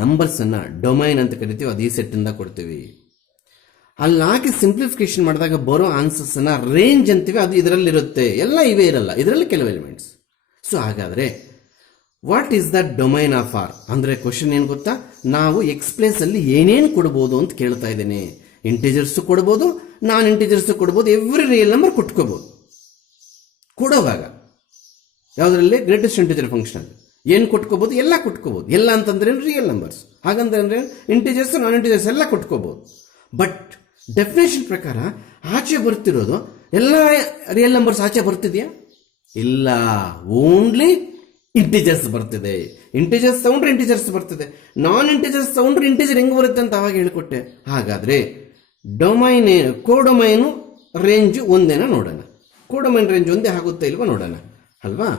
ನಂಬರ್ಸನ್ನು ಡೊಮೈನ್ ಅಂತ ಕರಿತೀವಿ, ಅದು ಈ ಸೆಟ್ಟಿಂದ ಕೊಡ್ತೀವಿ. ಅಲ್ಲಿ ಹಾಕಿ ಸಿಂಪ್ಲಿಫಿಕೇಶನ್ ಮಾಡಿದಾಗ ಬರೋ ಆನ್ಸರ್ಸನ್ನು ರೇಂಜ್ ಅಂತೀವಿ, ಅದು ಇದರಲ್ಲಿರುತ್ತೆ. ಎಲ್ಲ ಇವೇ ಇರಲ್ಲ, ಇದರಲ್ಲಿ ಕೆಲವು ಎಲಿಮೆಂಟ್ಸ್. ಸೊ ಹಾಗಾದರೆ what is the domain of R ಅಂದರೆ ಕ್ವಶನ್ ಏನು ಗೊತ್ತಾ, ನಾವು ಎಕ್ಸ್ ಪ್ಲೇಸಲ್ಲಿ ಏನೇನು ಕೊಡ್ಬೋದು ಅಂತ ಕೇಳ್ತಾ ಇದ್ದೇನೆ. ಇಂಟಿಜರ್ಸ್ ಕೊಡ್ಬೋದು, ನಾನ್ ಇಂಟಿಜರ್ಸ್ ಕೊಡ್ಬೋದು, ಎವ್ರಿ ರಿಯಲ್ ನಂಬರ್ ಕೊಟ್ಕೋಬೋದು. ಕೊಡೋವಾಗ ಯಾವುದರಲ್ಲಿ ಗ್ರೇಟೆಸ್ಟ್ ಇಂಟಿಜರ್ ಫಂಕ್ಷನ್ ಏನು ಕೊಟ್ಕೋಬೋದು, ಎಲ್ಲ ಕೊಟ್ಕೋಬೋದು. ಎಲ್ಲ ಅಂತಂದ್ರೆ ರಿಯಲ್ ನಂಬರ್ಸ್, ಹಾಗಂದ್ರೆ ಇಂಟಿಜರ್ಸ್ ನಾನ್ ಇಂಟಿಜರ್ಸ್ ಎಲ್ಲ ಕೊಟ್ಕೋಬೋದು. ಬಟ್ ಡೆಫಿನೇಷನ್ ಪ್ರಕಾರ ಆಚೆ ಬರ್ತಿರೋದು ಎಲ್ಲ ರಿಯಲ್ ನಂಬರ್ಸ್ ಆಚೆ ಬರ್ತಿದೆಯಾ? ಇಲ್ಲ, ಓನ್ಲಿ ಇಂಟಿಜರ್ಸ್ ಬರ್ತಿದೆ. ಇಂಟಿಜರ್ಸ್ ತಗೊಂಡ್ರೆ ಇಂಟಿಜರ್ಸ್ ಬರ್ತಿದೆ, ನಾನ್ ಇಂಟಿಜರ್ಸ್ ತಗೊಂಡ್ರೆ ಇಂಟಿಜರ್ ಹೆಂಗೆ ಬರುತ್ತೆ ಅಂತ ಅವಾಗ ಹೇಳಿಕೊಟ್ಟೆ. ಹಾಗಾದ್ರೆ ಡೊಮೈನ್ ಕೋಡೊಮೈನು ರೇಂಜ್ ಒಂದೇನ ನೋಡೋಣ. ಕೋಡೊಮೈನ್ ರೇಂಜ್ ಒಂದೇ ಆಗುತ್ತೆ ಇಲ್ವಾ ನೋಡೋಣ ಅಲ್ವಾ.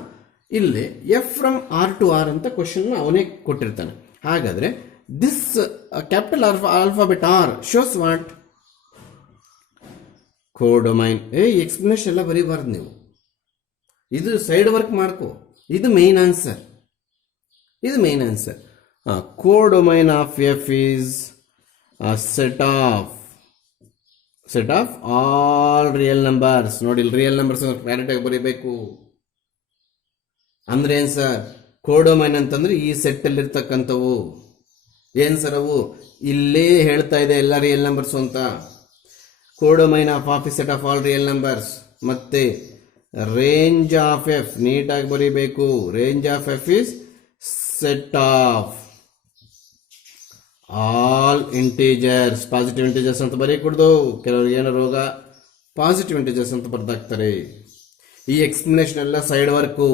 ಇಲ್ಲಿ f from R to R ಅಂತ ಕ್ವಶನ್ ಅವನೇ ಕೊಟ್ಟಿರ್ತಾನೆ. ಹಾಗಾದ್ರೆ this capital alphabet R shows what, codomain. Explanation ಎಲ್ಲ ಬರೀಬಾರ್ದು ನೀವು, ಇದು ಸೈಡ್ ವರ್ಕ್ ಮಾಡ್ಕೋ. ಇದು ಮೇನ್ ಆನ್ಸರ್, ಇದು main answer. Codomain of f is set of all real numbers. ನೋಡಿ, ರಿಯಲ್ ನಂಬರ್ಸ್ ಕ್ಲಾರಿಟಿಯಾಗಿ ಬರೀಬೇಕು. ಅಂದ್ರೆ ಏನ್ ಸರ್, ಕೋಡೊಮೈನ್ ಅಂತಂದ್ರೆ ಈ ಸೆಟ್ ಅಲ್ಲಿ ಇರ್ತಕ್ಕಂಥವು ಏನ್ ಸರ್, ಅವು ಇಲ್ಲೇ ಹೇಳ್ತಾ ಇದೆ ಎಲ್ಲ ರಿಯಲ್ ನಂಬರ್ಸ್ ಅಂತ. Codomain of set of all real numbers. ಮತ್ತೆ ರೇಂಜ್ ಆಫ್ ಎಫ್ ನೀಟಾಗಿ ಬರೀಬೇಕು. Range of f is set of all integers. Positive integers ಅಂತ ಬರೀಕೂಡ್ದು, ಕೆಲವ್ರಿಗೆ ಏನೋ ರೋಗ ಪಾಸಿಟಿವ್ ಇಂಟೀಜರ್ಸ್ ಅಂತ ಬರ್ದಾಕ್ತಾರೆ. ಈ ಎಕ್ಸ್ಪ್ಲನೇಷನ್ ಎಲ್ಲ ಸೈಡ್ ವರ್ಕು,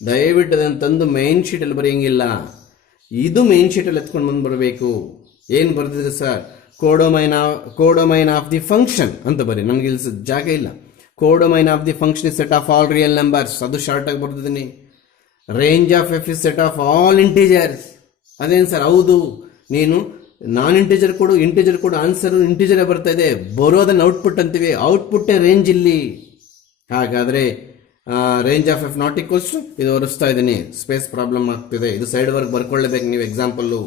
ದಯವಿಟ್ಟು ಅದನ್ನು ತಂದು ಮೈನ್ ಶೀಟಲ್ಲಿ ಬರೆಯಂಗಿಲ್ಲ. ಇದು ಮೈನ್ ಶೀಟಲ್ಲಿ ಎತ್ಕೊಂಡು ಬಂದು ಬರಬೇಕು. ಏನು ಬರ್ದಿದೆ sir, codomain of the function ಅಂತ ಬರೀ, ನನಗೆ ಇಲ್ಲಿ ಜಾಗ ಇಲ್ಲ. Codomain of the function is set of all real numbers, ಅದು ಶಾರ್ಟ್ ಆಗಿ ಬರ್ದಿದ್ದೀನಿ. Range of f is set of all integers. ಅದೇನು ಸರ್, ಹೌದು, ನೀನು ನಾನ್ ಇಂಟೀಜರ್ ಕೊಡು ಇಂಟೀಜರ್ ಕೊಡು, ಆನ್ಸರ್ ಇಂಟೀಜರೇ ಬರ್ತಾ ಇದೆ, ಬರೋದನ್ನು ಔಟ್ಪುಟ್ ಅಂತೀವಿ, ಔಟ್ಪುಟ್ಟೇ ರೇಂಜ್ ಇಲ್ಲಿ. ಹಾಗಾದರೆ range of f not equals to, ಇದು ಒರೆಸ್ತಾ ಇದ್ದೀನಿ, ಸ್ಪೇಸ್ ಪ್ರಾಬ್ಲಮ್ ಆಗ್ತಿದೆ, ಇದು ಸೈಡ್ ವರ್ಕ್ ಬರ್ಕೊಳ್ಳೇಬೇಕು ನೀವು ಎಕ್ಸಾಂಪಲ್ಲು.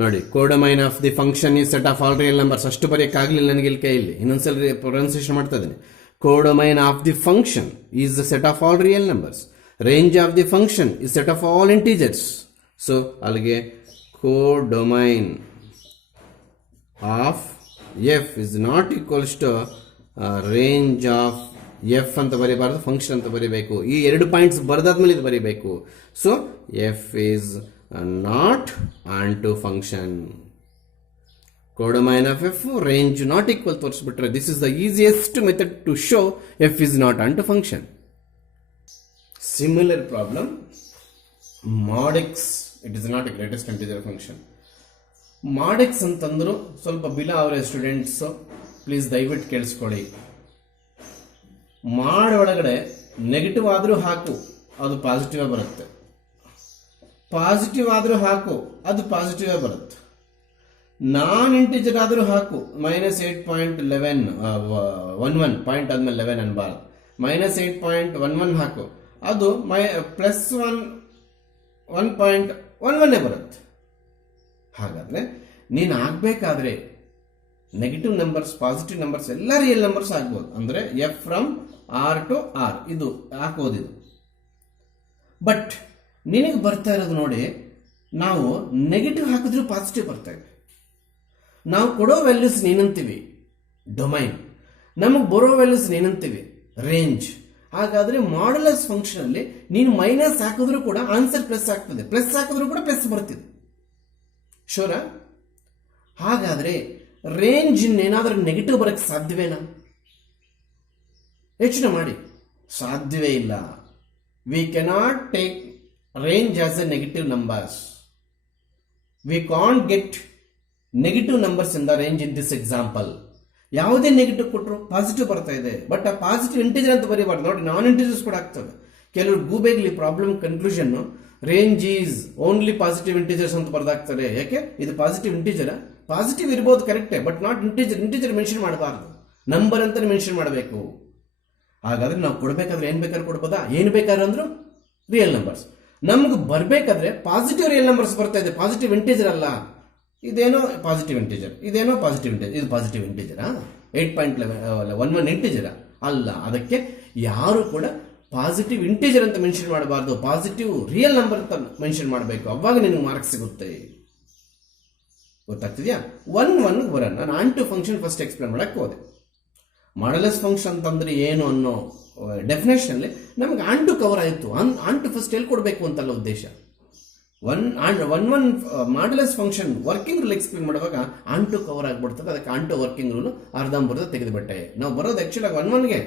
ನೋಡಿ, ಕೋಡೊಮೈನ್ ಆಫ್ ದಿ ಫಂಕ್ಷನ್ ಈ set of all real numbers. ಅಷ್ಟು ಬರೆಯಕ್ಕಾಗಲಿಲ್ಲ ನನಗೆ ಇಲ್ಲಿ ಕೈಯಲ್ಲಿ, ಇನ್ನೊಂದ್ಸಲ ಪ್ರೊನೌನ್ಸಿಯೇಷನ್ ಮಾಡ್ತಾ ಇದ್ದೀನಿ. Codomain of the function is the set of all real numbers. Range of the function is set of all integers. So ಅಲ್ಲಿಗೆ codomain of f is not equals to range of f ಅಂತ ಬರೀಬಾರ್ದು, function ಅಂತ ಬರೀಬೇಕು. ಈ 2 points ಬರೆದಾದ್ಮೇಲೆ ಇದು ಬರೀಬೇಕು. So f is not onto function. Codomain of f range not equal ತೋರಿಸ್ಬಿಟ್ರೆ this is the easiest method to show f is not onto function. Similar problem mod x it is not a greatest integer function. mod x ಅಂತಂದ್ರು ಸ್ವಲ್ಪ below ಅವರ students please ದಯವಿಟ್ಟು ಕೇಳಿಸ್ಕೊಳ್ಳಿ. ಮಾಡ್ ಒಳಗಡೆ negative ಆದರೂ ಹಾಕು, ಅದು ಪಾಸಿಟಿವ್ ಬರುತ್ತೆ. ಪಾಸಿಟಿವ್ ಆದರೂ ಹಾಕು, ಅದು ಪಾಸಿಟಿವ್ ಬರುತ್ತೆ. ನಾನ್ ಇಂಟಿಜರ್ ಆದರೂ ಹಾಕು, -8.11 ಪಾಯಿಂಟ್ ಆದ್ಮೇಲೆ 11 ಅನ್ಬಾರ್ದು, -8.11 ಹಾಕು, ಅದು +1.11 ಬರುತ್ತೆ. ಹಾಗಾದ್ರೆ ನೀನು ಆಗ್ಬೇಕಾದ್ರೆ ನೆಗೆಟಿವ್ ನಂಬರ್ಸ್, ಪಾಸಿಟಿವ್ ನಂಬರ್ಸ್ ಎಲ್ಲ ರಿಯಲ್ ನಂಬರ್ಸ್ ಆಗ್ಬೋದು. ಅಂದ್ರೆ F from R to R ಇದು ಹಾಕೋದಿದು. ಬಟ್ ನಿನಗೆ ಬರ್ತಾ ಇರೋದು ನೋಡಿ, ನಾವು ನೆಗೆಟಿವ್ ಹಾಕಿದ್ರು ಪಾಸಿಟಿವ್ ಬರ್ತಾ ಇದೆ. ನಾವು ಕೊಡೋ ವ್ಯಾಲ್ಯೂಸ್ ಏನಂತೀವಿ ಡೊಮೈನ್, ನಮಗೆ ಬರೋ ವ್ಯಾಲ್ಯೂಸ್ ಏನಂತೀವಿ ರೇಂಜ್. ಹಾಗಾದ್ರೆ ಮಾಡ್ಯುಲಸ್ ಫಂಕ್ಷನ್ ಅಲ್ಲಿ ನೀನು ಮೈನಸ್ ಹಾಕಿದ್ರು ಕೂಡ ಆನ್ಸರ್ ಪ್ಲಸ್ ಆಗ್ತದೆ, ಪ್ಲಸ್ ಹಾಕಿದ್ರು ಕೂಡ ಪ್ಲಸ್ ಬರ್ತಿದೆ. ಶೋರಾ? ಹಾಗಾದ್ರೆ ರೇಂಜ್ ಏನಾದ್ರೂ ನೆಗೆಟಿವ್ ಬರಕ್ಕೆ ಸಾಧ್ಯವೇನಾ? ಯೋಚನೆ ಮಾಡಿ, ಸಾಧ್ಯವೇ ಇಲ್ಲ. We cannot take range as A negative numbers. We can't get negative numbers in the range in this example. ಯಾವುದೇ ನೆಗೆಟಿವ್ ಕೊಟ್ಟರು ಪಾಸಿಟಿವ್ ಬರ್ತಾ ಇದೆ, ಬಟ್ ಆ ಪಾಸಿಟಿವ್ ಇಂಟಿಜರ್ ಅಂತ ಬರೀಬಾರ್ದು. ನೋಡಿ, ನಾನ್ ಇಂಟಿಜರ್ಸ್ ಕೂಡ ಆಗ್ತದೆ. ಕೆಲವರು ಗೂಬೇಗ್ಲಿ problem conclusion range is only positive integers ಅಂತ ಬರ್ದಾಗ್ತಾರೆ. ಯಾಕೆ? ಇದು ಪಾಸಿಟಿವ್ ಇಂಟಿಜರ್. ಪಾಸಿಟಿವ್ ಇರ್ಬೋದು ಕರೆಕ್ಟೇ, but not integer. Integer mention ಮಾಡಬಾರ್ದು, ನಂಬರ್ ಅಂತ ಮೆನ್ಷನ್ ಮಾಡಬೇಕು. ಹಾಗಾದ್ರೆ ನಾವು ಕೊಡ್ಬೇಕಾದ್ರೆ ಏನ್ ಬೇಕಾದ್ರೆ ಕೊಡ್ಬೋದಾ? ಏನ್ ಬೇಕಾದ್ರೆ ಅಂದ್ರು ರಿಯಲ್ ನಂಬರ್ಸ್. ನಮ್ಗೆ ಬರ್ಬೇಕಾದ್ರೆ ಪಾಸಿಟಿವ್ ರಿಯಲ್ ನಂಬರ್ಸ್ ಬರ್ತಾ ಇದೆ, ಪಾಸಿಟಿವ್ ಇಂಟಿಜರ್ ಅಲ್ಲ. ಇದೇನೋ ಪಾಸಿಟಿವ್ ಇಂಟಿಜರ್, ಇದೇನೋ ಪಾಸಿಟಿವ್ ಇಂಟಿಜರ್. ಇದು ಪಾಸಿಟಿವ್ ಇಂಟಿಜರಾ? 8.11 ಇಂಟಿಜರ ಅಲ್ಲ. ಅದಕ್ಕೆ ಯಾರು ಕೂಡ ಪಾಸಿಟಿವ್ ಇಂಟಿಜರ್ ಅಂತ ಮೆನ್ಷನ್ ಮಾಡಬಾರ್ದು, ಪಾಸಿಟಿವ್ ರಿಯಲ್ ನಂಬರ್ ಅಂತ ಮೆನ್ಷನ್ ಮಾಡಬೇಕು. ಅವಾಗ ನಿನಗೆ ಮಾರ್ಕ್ಸ್ ಸಿಗುತ್ತೆ. ಗೊತ್ತಾಗ್ತಿದ್ಯಾ? 1 ಬರೋಣ. ನಾನು ಆಂಟು ಫಂಕ್ಷನ್ ಫಸ್ಟ್ ಎಕ್ಸ್ಪ್ಲೇನ್ ಮಾಡಕ್ಕೆ ಹೋದೆ. ಮಾಡ್ಯುಲಸ್ ಫಂಕ್ಷನ್ ಅಂತಂದ್ರೆ ಏನು ಅನ್ನೋ ಡೆಫಿನೇಷನ್ ಅಲ್ಲಿ ನಮ್ಗೆ ಆಂಟು ಕವರ್ ಆಯಿತು. ಆಂಟು ಫಸ್ಟ್ ಎಲ್ಲಿ ಕೊಡಬೇಕು ಅಂತಲ್ಲ ಉದ್ದೇಶ. One modulus function working rule explain ಮಾಡುವಾಗ ಆಂಟು ಕವರ್ ಆಗಿಬಿಡ್ತದೆ. ಅದಕ್ಕೆ ಆಂಟು ವರ್ಕಿಂಗ್ ರೂಲ್ ಅರ್ಧಂಬರ್ಧ ತೆಗೆದುಬಿಟ್ಟೆ. ನಾವು ಬರೋದು ಆಕ್ಚುಲಿ 1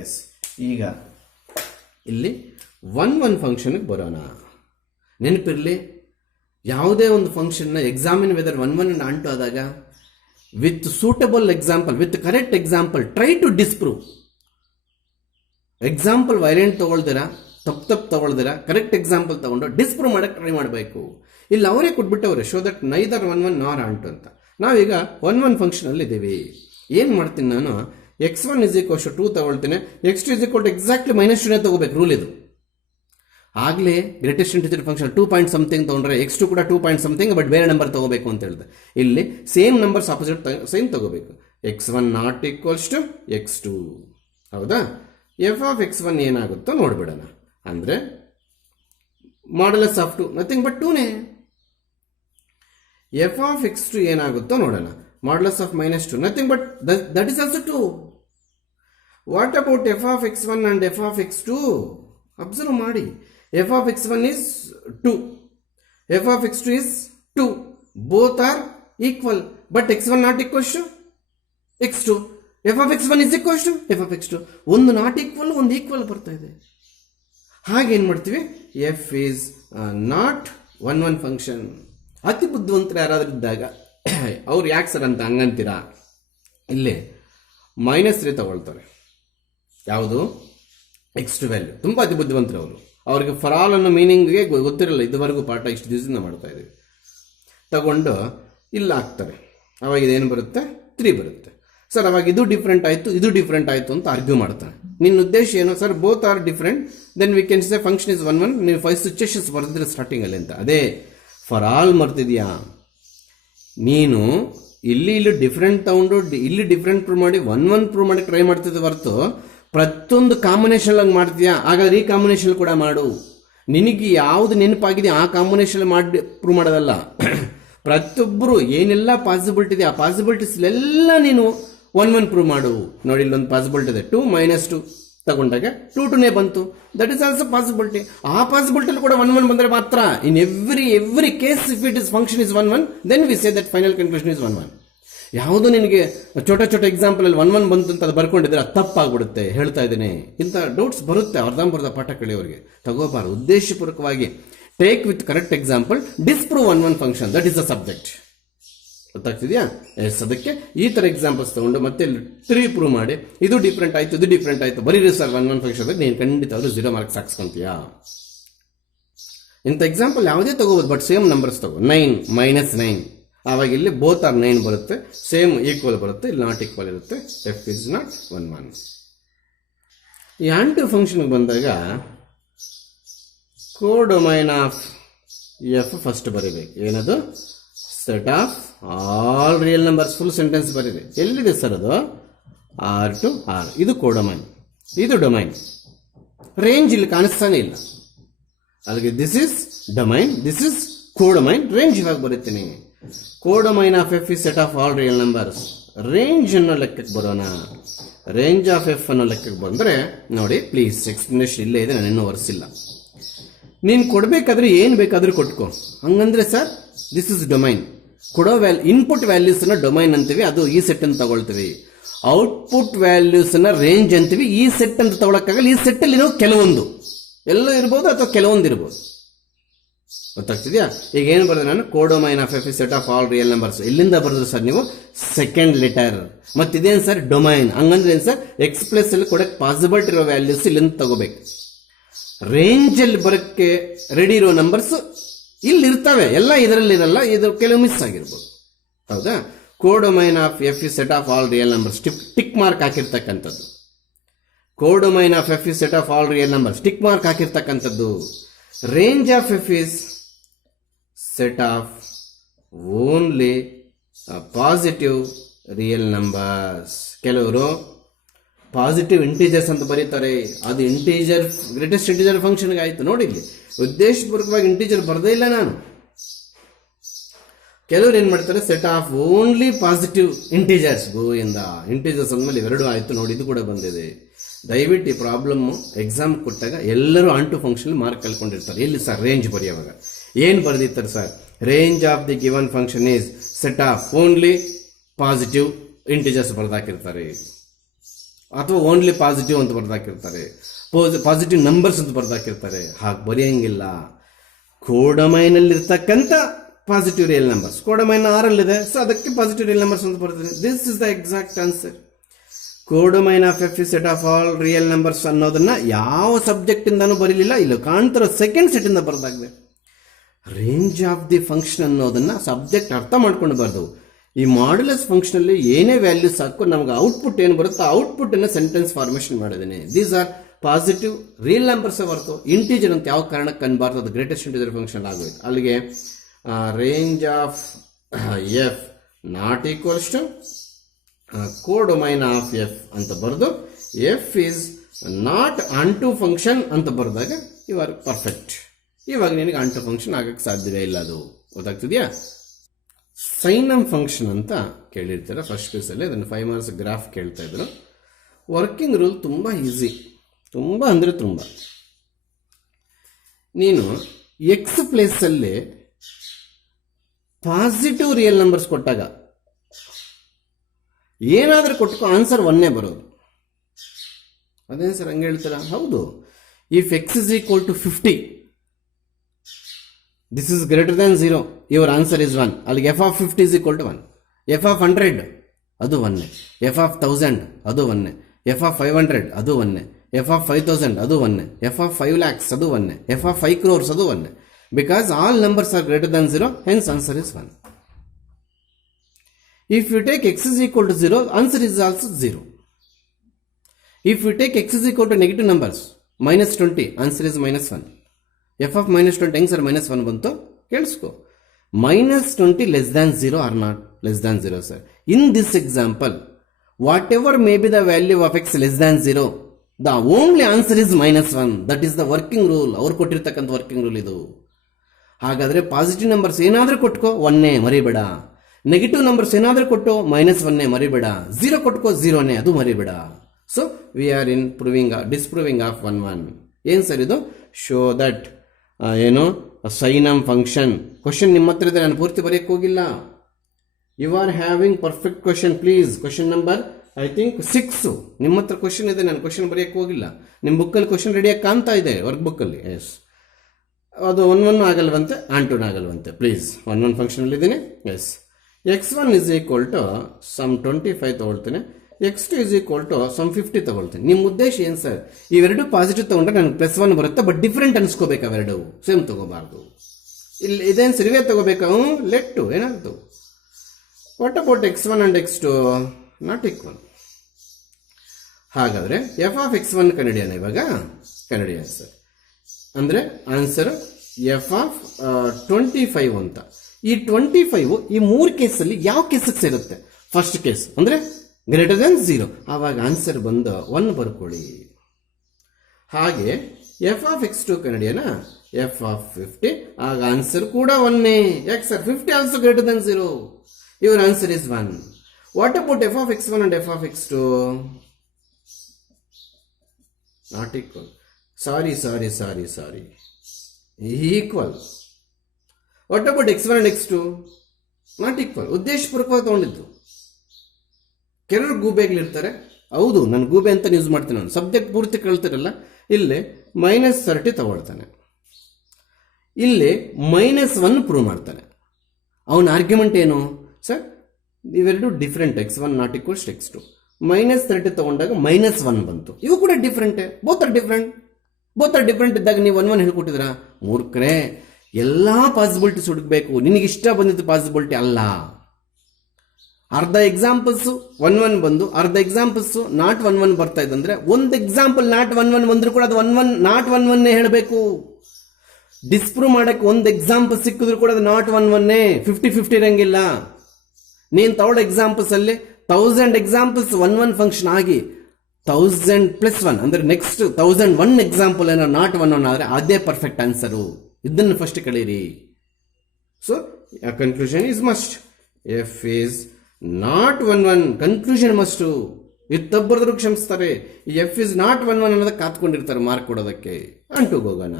ಎಸ್. ಈಗ ಇಲ್ಲಿ 1 ಫಂಕ್ಷನ್ಗೆ ಬರೋಣ. ನೆನಪಿರಲಿ, ಯಾವುದೇ ಒಂದು ಫಂಕ್ಷನ್ನ ಎಕ್ಸಾಮಿನ್ ವೆದರ್ 1 ಅಂಡ್ ಆಂಟು ಆದಾಗ with suitable example, with correct example try to disprove. Example violent ತಗೊಳ್ದಿರಾ, ತಪ್ಪು ತಗೊಳ್ದಿರಾ, ಕರೆಕ್ಟ್ ಎಕ್ಸಾಂಪಲ್ ತಗೊಂಡು ಡಿಸ್ಪ್ರೂವ್ ಮಾಡಕ್ಕೆ ಟ್ರೈ ಮಾಡಬೇಕು. ಇಲ್ಲಿ ಅವರೇ ಕೊಟ್ಬಿಟ್ಟವ್ರೆ, ಶೋ ದಟ್ ನೈದರ್ 1 ನಾರ್ ಆಂಟು ಅಂತ. ನಾವೀಗ 1 ಫಂಕ್ಷನ್ ಅಲ್ಲಿ ಇದ್ದೀವಿ. ಏನು ಮಾಡ್ತೀನಿ ನಾನು, x1 = 2 ತಗೊಳ್ತೇನೆ, x2 = ಎಕ್ಸಾಕ್ಟ್ಲಿ -2 ತಗೋಬೇಕು. ರೂಲ್ ಇದು. ಆಗಲೇ greatest integer function 2 point something ತಗೊಂಡ್ರೆ x2 ಕೂಡ 2 ಪಾಯಿಂಟ್ ಸಮಥಿಂಗ್, ಬಟ್ ಬೇರೆ ನಂಬರ್ ತಗೋಬೇಕು ಅಂತ ಹೇಳಿದೆ. ಇಲ್ಲಿ ಸೇಮ್ ನಂಬರ್ಸ್ ಆಪೋಸಿಟ್ ಸೇಮ್ ತಗೋಬೇಕು. x1 ≠ x2. ಹೌದಾ? f ಆಫ್ x1 ಏನಾಗುತ್ತೋ ನೋಡ್ಬಿಡೋಣ. ಅಂದ್ರೆ ಮಾಡ್ಯುಲಸ್ ಆಫ್ 2 ನಥಿಂಗ್ ಬಟ್ 2ನೇ. f ಆಫ್ x2 ಏನಾಗುತ್ತೋ ನೋಡೋಣ. Modulus of -2 nothing but that is also 2. What about f of x1 and f of x2? Observe ಮಾಡಿ. f of x1 is 2, f of x2 is 2. Both are equal, but x1 not equal to x2. f of x1 is equal to f of x2. ಒಂದು not equal, ಒಂದು equal ಬರ್ತಾ ಇದೆ. ಹಾಗೇನು ಮಾಡ್ತೀವಿ, f is not 1 function. ಅತಿ ಬುದ್ಧಿವಂತರು ಯಾರಾದ್ರೂ ಇದ್ದಾಗ ಅವ್ರು ಯಾಕೆ ಸರ್ ಅಂತ ಹಂಗಂತೀರಾ? ಇಲ್ಲಿ -3 ತಗೊಳ್ತಾರೆ. ಯಾವುದು? x2 value. ತುಂಬ ಅತಿ ಬುದ್ಧಿವಂತರು ಅವರು. ಅವ್ರಿಗೆ ಫಾರ್ ಆಲ್ ಅನ್ನೋ ಮೀನಿಂಗ್ಗೆ ಗೊತ್ತಿರಲ್ಲ. ಇದುವರೆಗೂ ಪಾಠ ಇಷ್ಟು ದಿವಸದಿಂದ ಮಾಡ್ತಾ ಇದ್ದೀವಿ. ತಗೊಂಡು ಇಲ್ಲ ಹಾಕ್ತಾರೆ. ಅವಾಗ ಇದೇನು ಬರುತ್ತೆ? 3 ಬರುತ್ತೆ. ಸರ್ ಅವಾಗ ಇದು ಡಿಫ್ರೆಂಟ್ ಆಯಿತು, ಇದು ಡಿಫ್ರೆಂಟ್ ಆಯಿತು ಅಂತ ಆರ್ಗ್ಯೂ ಮಾಡ್ತಾನೆ. ನಿನ್ನ ಉದ್ದೇಶ ಏನು? Sir both are different, then we can say function is 1. ನೀವು 5 ಸಿಚುಯೇಷನ್ಸ್ ಬರೆದಿದ್ರೆ ಸ್ಟಾರ್ಟಿಂಗಲ್ಲಿ ಅಂತ. ಅದೇ ಫಾರ್ ಆಲ್ ಮರ್ತಿದ್ಯಾ? ನೀನು ಇಲ್ಲಿ ಡಿಫ್ರೆಂಟ್ ತಗೊಂಡು ಇಲ್ಲಿ ಡಿಫ್ರೆಂಟ್ ಪ್ರೂವ್ ಮಾಡಿ ಒನ್ ಪ್ರೂವ್ ಮಾಡಿ ಟ್ರೈ ಮಾಡ್ತಿದ್ದೆ ಹೊರತು ಪ್ರತಿಯೊಂದು ಕಾಂಬಿನೇಷನ್ ಆಗಿ ಮಾಡ್ತೀಯಾ. ಹಾಗಾದ್ರೆ ಈ ಕಾಂಬಿನೇಷನ್ ಕೂಡ ಮಾಡು. ನಿನಗೆ ಯಾವುದು ನೆನಪಾಗಿದೆ ಆ ಕಾಂಬಿನೇಷನ್ ಮಾಡಿ ಪ್ರೂವ್ ಮಾಡೋದಲ್ಲ. ಪ್ರತಿಯೊಬ್ಬರು ಏನೆಲ್ಲ ಪಾಸಿಬಿಲಿಟಿ ಇದೆ ಆ ಪಾಸಿಬಿಲಿಟೀಸ್ ಎಲ್ಲ ನೀನು ಒನ್ ಪ್ರೂವ್ ಮಾಡು. ನೋಡಿ ಇಲ್ಲೊಂದು ಪಾಸಿಬಿಲಿಟಿ ಇದೆ, 2 - 2 ತಗೊಂಡಾಗ 2 ಬಂತು. That is also possibility. ಆ ಪಾಸಿಬಿಲಿಟಿ ಕೂಡ 1 ಬಂದರೆ ಮಾತ್ರ in every case if it is function is 1 then we say that final conclusion is 1. ಯಾವುದೋ ನಿನಗೆ ಚೋಟ ಎಕ್ಸಾಂಪಲ್ ಅಲ್ಲಿ 1 ಬಂತು ಅಂತ ಅದು ಬರ್ಕೊಂಡಿದ್ರೆ ಅದು ತಪ್ಪಾಗ್ಬಿಡುತ್ತೆ. ಹೇಳ್ತಾ ಇದ್ದೀನಿ, ಇಂಥ ಡೌಟ್ಸ್ ಬರುತ್ತೆ ಅರ್ಧಂಬರ್ಧ ಪಾಠ ಕಲಿಯೋರಿಗೆ. ತಗೋಬಾರ್ದು. ಉದ್ದೇಶಪೂರ್ವಕವಾಗಿ take with correct example, disprove 1 function, that is the subject. ಗೊತ್ತಾಗ್ತಿದ್ಯಾ? ಎಸ್, ಅದಕ್ಕೆ ಈ ತರ ಎಕ್ಸಾಂಪಲ್ಸ್ ತಗೊಂಡು ಮತ್ತೆ 3 ಪ್ರೂವ್ ಮಾಡಿ ಇದು ಡಿಫ್ರೆಂಟ್ ಆಯ್ತು ಬರೀರಿ ಸರ್ 1 ಫಂಕ್ಷನ್ ನೀನು ಖಂಡಿತವಾಗ್ಲೂ 0 ಮಾರ್ಕ್ಸ್ ಹಾಕ್ಸ್ಕೊಂತೀಯಾ. ಇಂಥ ಎಕ್ಸಾಂಪಲ್ ಯಾವುದೇ ತಗೋಬಹುದು, ಬಟ್ ಸೇಮ್ ನಂಬರ್ಸ್ ತಗೋ. 9 - 9 ಆವಾಗ ಇಲ್ಲಿ ಬೋತ್ ಆರ್ 9 ಬರುತ್ತೆ, ಸೇಮ್ ಈಕ್ವಲ್ ಬರುತ್ತೆ, ಇಲ್ಲಿ ನಾಟ್ ಈಕ್ವಲ್ ಇರುತ್ತೆ. F is not 1. ಈ ಆಂಟು ಫಂಕ್ಷನ್ಗೆ ಬಂದಾಗ ಕೋಡೊಮೈನ್ ಆಫ್ ಎಫ್ ಫಸ್ಟ್ ಬರೀಬೇಕು. ಏನದು? Set of all real numbers. Full sentence ಬರೀರಿ. ಎಲ್ಲಿದೆ ಸರ್ ಅದು? R to R. ಇದು ಕೋಡೊಮೈನ್, ಇದು ಡೊಮೈನ್. ರೇಂಜ್ ಇಲ್ಲಿ ಕಾಣಿಸ್ತಾನೆ ಇಲ್ಲ. ಅಲ್ಲಿಗೆ this is domain, this is codomain. Range ಇವಾಗ ಬರುತ್ತೀನಿ. Codomain of f is set of all real numbers. Range ಅನ್ನೋ ಲೆಕ್ಕಕ್ಕೆ ಬರೋಣ. ರೇಂಜ್ ಆಫ್ ಎಫ್ ಅನ್ನೋ ಲೆಕ್ಕಕ್ಕೆ ಬಂದರೆ ನೋಡಿ ಪ್ಲೀಸ್, ಎಕ್ಸ್ಪ್ಲನೇಷನ್ ಇಲ್ಲೇ ಇದೆ, ನಾನು ಇನ್ನೂ ಒರೆಸಿಲ್ಲ. ನೀನು ಕೊಡಬೇಕಾದ್ರೆ ಏನು ಬೇಕಾದರೂ ಕೊಟ್ಕೋ. ಹಂಗಂದ್ರೆ ಸರ್ ದಿಸ್ ಇಸ್ ಡೊಮೈನ್. ಕೊಡೋ ಇನ್ಪುಟ್ ವ್ಯಾಲ್ಯೂಸ್ನ ಡೊಮೈನ್ ಅಂತೀವಿ, ಅದು ಈ ಸೆಟ್ ಅಂತ ತಗೊಳ್ತೀವಿ. ಔಟ್ಪುಟ್ ವ್ಯಾಲ್ಯೂಸ್ನ ರೇಂಜ್ ಅಂತೀವಿ, ಈ ಸೆಟ್ ಅಂತ ತಗೊಳಕ್ಕಾಗಲ್ಲ. ಈ ಸೆಟ್ಟಲ್ಲಿ ನಾವು ಕೆಲವೊಂದು ಎಲ್ಲ ಇರ್ಬೋದು ಅಥವಾ ಕೆಲವೊಂದು ಇರ್ಬೋದು. ಗೊತ್ತಾಗ್ತಿದ್ಯಾ? ಈಗ ಏನು ಬರೆದ್ರೆ ನಾನು codomain of f set of all real numbers. ಎಲ್ಲಿಂದ ಬರೆದ್ರು ಸರ್ ನೀವು? Second letter. ಮತ್ತಿದೇನು ಸರ್? ಡೊಮೈನ್. ಹಂಗಂದ್ರೆ ಏನು ಸರ್? ಎಕ್ಸ್ ಪ್ಲಸ್ ಅಲ್ಲಿ ಕೊಡಕ್ಕೆ ಪಾಸಿಬಿಲಿಟಿ ಇರೋ ವ್ಯಾಲ್ಯೂಸ್ ಇಲ್ಲಿಂದ ತಗೋಬೇಕು. ರೇಂಜ್ ಅಲ್ಲಿ ಬರೋಕ್ಕೆ ರೆಡಿ ಇರೋ ನಂಬರ್ಸ್ ಇಲ್ಲಿ ಇರ್ತವೆ, ಎಲ್ಲ ಇದರಲ್ಲಿ ಇರಲ್ಲ, ಇದು ಕೆಲವು ಮಿಸ್ ಆಗಿರ್ಬೋದು. ಹೌದಾ? Codomain of f is set of all real numbers. Tick mark ಹಾಕಿರ್ತಕ್ಕಂಥದ್ದು. Codomain of f is set of all real numbers, tick mark ಹಾಕಿರ್ತಕ್ಕಂಥದ್ದು. Range of f is set of only positive real numbers. ಕೆಲವರು positive integers ಅಂತ ಬರೀತಾರೆ, ಅದು integer greatest integer ಫಂಕ್ಷನ್ಗೆ ಆಯಿತು. ನೋಡಿ ಇಲ್ಲಿ ಉದ್ದೇಶಪೂರ್ವಕವಾಗಿ ಇಂಟೀಜರ್ ಬರದೇ ಇಲ್ಲ ನಾನು. ಕೆಲವರು ಏನು ಮಾಡ್ತಾರೆ? Set of only positive integers. ಗೋಯಿಂದ ಇಂಟೀಜರ್ಸ್ ಅಂದಮೇಲೆ ಇವೆರಡು ಆಯಿತು. ನೋಡಿ ಇದು ಕೂಡ ಬಂದಿದೆ. ದಯವಿಟ್ಟು ಈ ಪ್ರಾಬ್ಲಮ್ ಎಕ್ಸಾಮ್ ಕೊಟ್ಟಾಗ ಎಲ್ಲರೂ ಆಂಟು ಫಂಕ್ಷನ್ ಮಾರ್ಕ್ ಕಲ್ಕೊಂಡಿರ್ತಾರೆ. ಎಲ್ಲಿ ಸರ್ ರೇಂಜ್ ಬರೆಯುವಾಗ ಏನು ಬರೆದಿರ್ತಾರೆ sir? Range of the given function is set of only positive integers ಬರೆದಾಕಿರ್ತಾರೆ, ಅಥವಾ ಓನ್ಲಿ ಪಾಸಿಟಿವ್ ಅಂತ ಬರೆದಾಕಿರ್ತಾರೆ, ಪಾಸಿಟಿವ್ ನಂಬರ್ಸ್ ಅಂತ ಬರೆದಾಕಿರ್ತಾರೆ. ಹಾಗೆ ಬರೆಯಂಗಿಲ್ಲ. ಕೋಡೊಮೈನಲ್ಲಿರ್ತಕ್ಕಂಥ ಪಾಸಿಟಿವ್ ರಿಯಲ್ ನಂಬರ್ಸ್, ಕೋಡೊಮೈನ್ ಆರಲ್ಲಿದೆ, ಸೊ ಅದಕ್ಕೆ ಪಾಸಿಟಿವ್ ರಿಯಲ್ ನಂಬರ್ಸ್ ಅಂತ ಬರ್ತದೆ. This is the exact answer. Codomain of f is set of all real numbers ಅನ್ನೋದನ್ನ ಯಾವ ಸಬ್ಜೆಕ್ಟ್ ಇಂದಾನು ಬರೀಲಿಲ್ಲ, ಇಲ್ಲ ಕಾಣ್ತಿರೋ ಸೆಕೆಂಡ್ ಸೆಟ್ ಇಂದ ಬರೆದಾಗಿದೆ. ರೇಂಜ್ ಆಫ್ ದಿ ಫಂಕ್ಷನ್ ಅನ್ನೋದನ್ನ ಸಬ್ಜೆಕ್ಟ್ ಅರ್ಥ ಮಾಡ್ಕೊಂಡು ಬರ್ದವು. ಈ ಮಾಡ್ಯುಲಸ್ ಫಂಕ್ಷನ್ ಅಲ್ಲಿ ಏನೇ ವ್ಯಾಲ್ಯೂಸ್ ಹಾಕೋ ನಮ್ಗೆ ಔಟ್ಪುಟ್ ಏನು ಬರುತ್ತೋ ಔಟ್ಪುಟ್ ಅನ್ನ ಸೆಂಟೆನ್ಸ್ ಫಾರ್ಮೇಶನ್ ಮಾಡಿದ್ದೀನಿ. These are positive real numbers ಹೊರತು ಇಂಟೀಜರ್ ಅಂತ ಯಾವ ಕಾರಣಕ್ಕೆ ಅನ್ಬಾರ್ದು. ಅದು ಗ್ರೇಟೆಸ್ಟ್ ಇಂಟೀಜರ್ ಫಂಕ್ಷನ್ ಆಗೋಯ್ತು. ಅಲ್ಲಿಗೆ range of f not equals to codomain of f ಅಂತ ಬರೆದು f is not onto function ಅಂತ ಬರೆದಾಗ ಯು ಆರ್ ಪರ್ಫೆಕ್ಟ್. ಇವಾಗ ನಿನಗೆ ಆಂಟು ಫಂಕ್ಷನ್ ಆಗಕ್ಕೆ ಸಾಧ್ಯವೇ ಇಲ್ಲ. ಅದು ಗೊತ್ತಾಗ್ತಿದೆಯಾ? ಸೈನಮ್ ಫಂಕ್ಷನ್ ಅಂತ ಕೇಳಿರ್ತಾರೆ ಫಸ್ಟ್ ಪೀಸಲ್ಲಿ. ಅದನ್ನು 5 ಮಾರ್ಕ್ಸ್ ಗ್ರಾಫ್ ಕೇಳ್ತಾ ಇದ್ರು. ವರ್ಕಿಂಗ್ ರೂಲ್ ತುಂಬ ಈಸಿ, ತುಂಬ ಅಂದರೆ ತುಂಬ. ನೀನು ಎಕ್ಸ್ ಪ್ಲೇಸಲ್ಲಿ ಪಾಸಿಟಿವ್ ರಿಯಲ್ ನಂಬರ್ಸ್ ಕೊಟ್ಟಾಗ ಏನಾದರೂ ಕೊಟ್ಟು ಆನ್ಸರ್ 1 ಬರೋದು. ಅದೇನು ಸರ್ ಹಂಗೆ ಹೇಳ್ತೀರಾ? ಹೌದು. If X is equal to 50, this is greater than 0, your answer is 1. ಅಲ್ಲಿಗೆ f of 50 is equal to 1. f of 100 ಅದು 1, f of 1000 ಅದು 1, f of 500 ಅದು 1, f of 5000 ಅದು 1, f of 5 lakhs ಅದು 1, f of 5 crores ಅದು 1. Because all numbers are greater than 0, hence answer is 1. If you take x is equal to 0, answer is also 0. If you take x is equal to negative numbers, minus 20, answer is minus 1. f of minus 20 ಹೆಂಗೆ sir -1 ಬಂತು ಕೇಳಿಸ್ಕೊ. -20 less than 0 or not less than 0, sir. In this example, whatever may be the value of x less than 0, the only answer is -1. That is the working rule. ಅವ್ರು ಕೊಟ್ಟಿರ್ತಕ್ಕಂಥ working rule ಇದು. ಹಾಗಾದರೆ positive numbers ಏನಾದರೂ ಕೊಟ್ಕೋ 1 ಮರಿಬೇಡ, negative numbers ಏನಾದರೂ ಕೊಟ್ಟು -1 ಮರಿಬೇಡ, 0 ಕೊಟ್ಕೋ 0 ಅದು ಮರಿಬೇಡ. So we are in disproving of 1 1. ಏನು ಸರ್ ಇದು? ಶೋ ದಟ್ ಏನು ಸೈನಮ್ ಫಂಕ್ಷನ್. ಕ್ವಶನ್ ನಿಮ್ಮ ಹತ್ರ ಇದೆ, ನಾನು ಪೂರ್ತಿ ಬರೆಯಕ್ಕೆ ಹೋಗಿಲ್ಲ. You are having perfect question please. Question number I think 6 ನಿಮ್ಮ ಹತ್ರ ಕ್ವಶನ್ ಇದೆ, ನಾನು ಕ್ವಶನ್ ಬರೆಯಕ್ಕೆ ಹೋಗಿಲ್ಲ. ನಿಮ್ಮ ಬುಕ್ಕಲ್ಲಿ ಕ್ವಶನ್ ರೆಡಿಯಾಗಿ ಕಾಣ್ತಾ ಇದೆ, ವರ್ಕ್ ಬುಕ್ಕಲ್ಲಿ. ಎಸ್, ಅದು 1 1 ಆಗಲ್ವಂತೆ, ಆನ್ 2 ಆಗಲ್ವಂತೆ. ಪ್ಲೀಸ್ 1 1 ಫಂಕ್ಷನಲ್ಲಿದ್ದೀನಿ. Yes, x1 is equal to some 25 ತಗೊಳ್ತೇನೆ, x2 is equal to some 50 ತಗೊಳ್ತೇನೆ. ನಿಮ್ಮ ಉದ್ದೇಶ ಏನು ಸರ್? ಇವೆರಡು ಪಾಸಿಟಿವ್ ತಗೊಂಡ್ರೆ ನನಗೆ +1 ಬರುತ್ತೆ, ಬಟ್ ಡಿಫ್ರೆಂಟ್ ಅನ್ಸ್ಕೋಬೇಕು, ಅವೆರಡು ಸೇಮ್ ತಗೋಬಾರ್ದು. ಇಲ್ಲಿ ಇದೇನು ಸರಿವೇ ತಗೋಬೇಕಾ? ಲೆಟ್ಟು ಏನಾಗ್ತು? What about x1 and x2 not equal. ಹಾಗಾದರೆ ಎಫ್ ಆಫ್ x1 ಕಂಡುಹಿಡಿಯೋಣ ಇವಾಗ. ಕಂಡುಹಿಡಿಯೋಣ ಸರ್. ಅಂದರೆ ಆನ್ಸರ್ ಎಫ್ ಆಫ್ 25 ಅಂತ. ಈ 25 ಈ 3 ಕೇಸಲ್ಲಿ ಯಾವ ಕೇಸಕ್ಕೆ ಸೇರುತ್ತೆ? ಫಸ್ಟ್ ಕೇಸ್ ಅಂದರೆ ಗ್ರೇಟರ್ ದೆನ್ 0. ಆವಾಗ ಆನ್ಸರ್ ಬಂದು 1 ಬರ್ಕೊಳ್ಳಿ. ಹಾಗೆ ಎಫ್ ಆಫ್ x2 ಕಂಡುಹಿಡಿಯೋಣ. ಎಫ್ ಆಫ್ 50, ಆಗ ಆನ್ಸರ್ ಕೂಡ 1. ಯಾಕೆ sir? 50 also greater than 0. Your answer is 1. What about f of x1 and F of x2? Not equal. Sorry equal. What about x1 and x2? Not equal. ಉದ್ದೇಶಪೂರ್ವಕವಾಗಿ ತಗೊಂಡಿದ್ದು. ಕೆಲವರು ಗೂಬೆಗಳಿರ್ತಾರೆ. ಹೌದು, ನಾನು ಗೂಬೆ ಅಂತ ಯೂಸ್ ಮಾಡ್ತೇನೆ. ನಾನು ಸಬ್ಜೆಕ್ಟ್ ಪೂರ್ತಿ ಕೇಳ್ತಿರಲ್ಲ. ಇಲ್ಲಿ -30 ತಗೊಳ್ತಾನೆ, ಇಲ್ಲಿ -1 ಪ್ರೂವ್ ಮಾಡ್ತಾನೆ. ಅವನ ಆರ್ಗ್ಯುಮೆಂಟ್ ಏನು ಸರ್? ಇವೆರಡು different. x1 not equals x2. -30 ತಗೊಂಡಾಗ -1 ಬಂತು. ಇವು ಕೂಡ ಡಿಫ್ರೆಂಟೇ. ಬೋತ್ ಆರ್ ಡಿಫ್ರೆಂಟ್ ಇದ್ದಾಗ ನೀವು 1 1 ಹೇಳ್ಕೊಟ್ಟಿದ್ರ? ಮೂರ್ಖರೇ, ಎಲ್ಲ ಪಾಸಿಬಿಲಿಟೀಸ್ ಹುಡುಕಬೇಕು. ನಿನಗಿಷ್ಟ ಬಂದಿದ್ದು ಪಾಸಿಬಿಲಿಟಿ ಅಲ್ಲ. ಅರ್ಧ ಎಕ್ಸಾಂಪಲ್ಸು 1 1 ಬಂದು, ಅರ್ಧ ಎಕ್ಸಾಂಪಲ್ಸು ನಾಟ್ 1 1 ಬರ್ತಾ ಇದ್ದಂದ್ರೆ, ಒಂದು ಎಕ್ಸಾಂಪಲ್ ನಾಟ್ 1 1 ಬಂದರೂ ಕೂಡ ಅದು 1 1 ನಾಟ್ 1 1 ಹೇಳಬೇಕು. ಡಿಸ್ಪ್ರೂವ್ ಮಾಡಕ್ಕೆ ಒಂದು ಎಕ್ಸಾಂಪಲ್ ಸಿಕ್ಕಿದ್ರು ಕೂಡ ಅದು ನಾಟ್ 1 1 50-50 ಇರಂಗಿಲ್ಲ. ನೀನು ತಗೊಳ್ಳೋ ಎಕ್ಸಾಂಪಲ್ಸ್ ಅಲ್ಲಿ 1000 ಎಕ್ಸಾಂಪಲ್ಸ್ 1 1 ಫಂಕ್ಷನ್ ಆಗಿ 1000 + 1 ಅಂದ್ರೆ ನೆಕ್ಸ್ಟ್ 1001 ಎಕ್ಸಾಂಪಲ್ ಏನೋ ನಾಟ್ 1 1 ಆದರೆ ಅದೇ ಪರ್ಫೆಕ್ಟ್ ಆನ್ಸರು. ಇದನ್ನು ಫಸ್ಟ್ ಕಳೀರಿ. So conclusion is must. F is not 1 1. Conclusion must. ಇದು ತಬ್ಬರದ್ರು ಕ್ಷಮಿಸ್ತಾರೆ. ಎಫ್ ಇಸ್ ನಾಟ್ 1 1 ಅನ್ನೋದಕ್ಕೆ ಕಾತ್ಕೊಂಡಿರ್ತಾರೆ ಮಾರ್ಕ್ ಕೊಡೋದಕ್ಕೆ. ಆನ್ಟುಗೆ ಹೋಗೋಣ.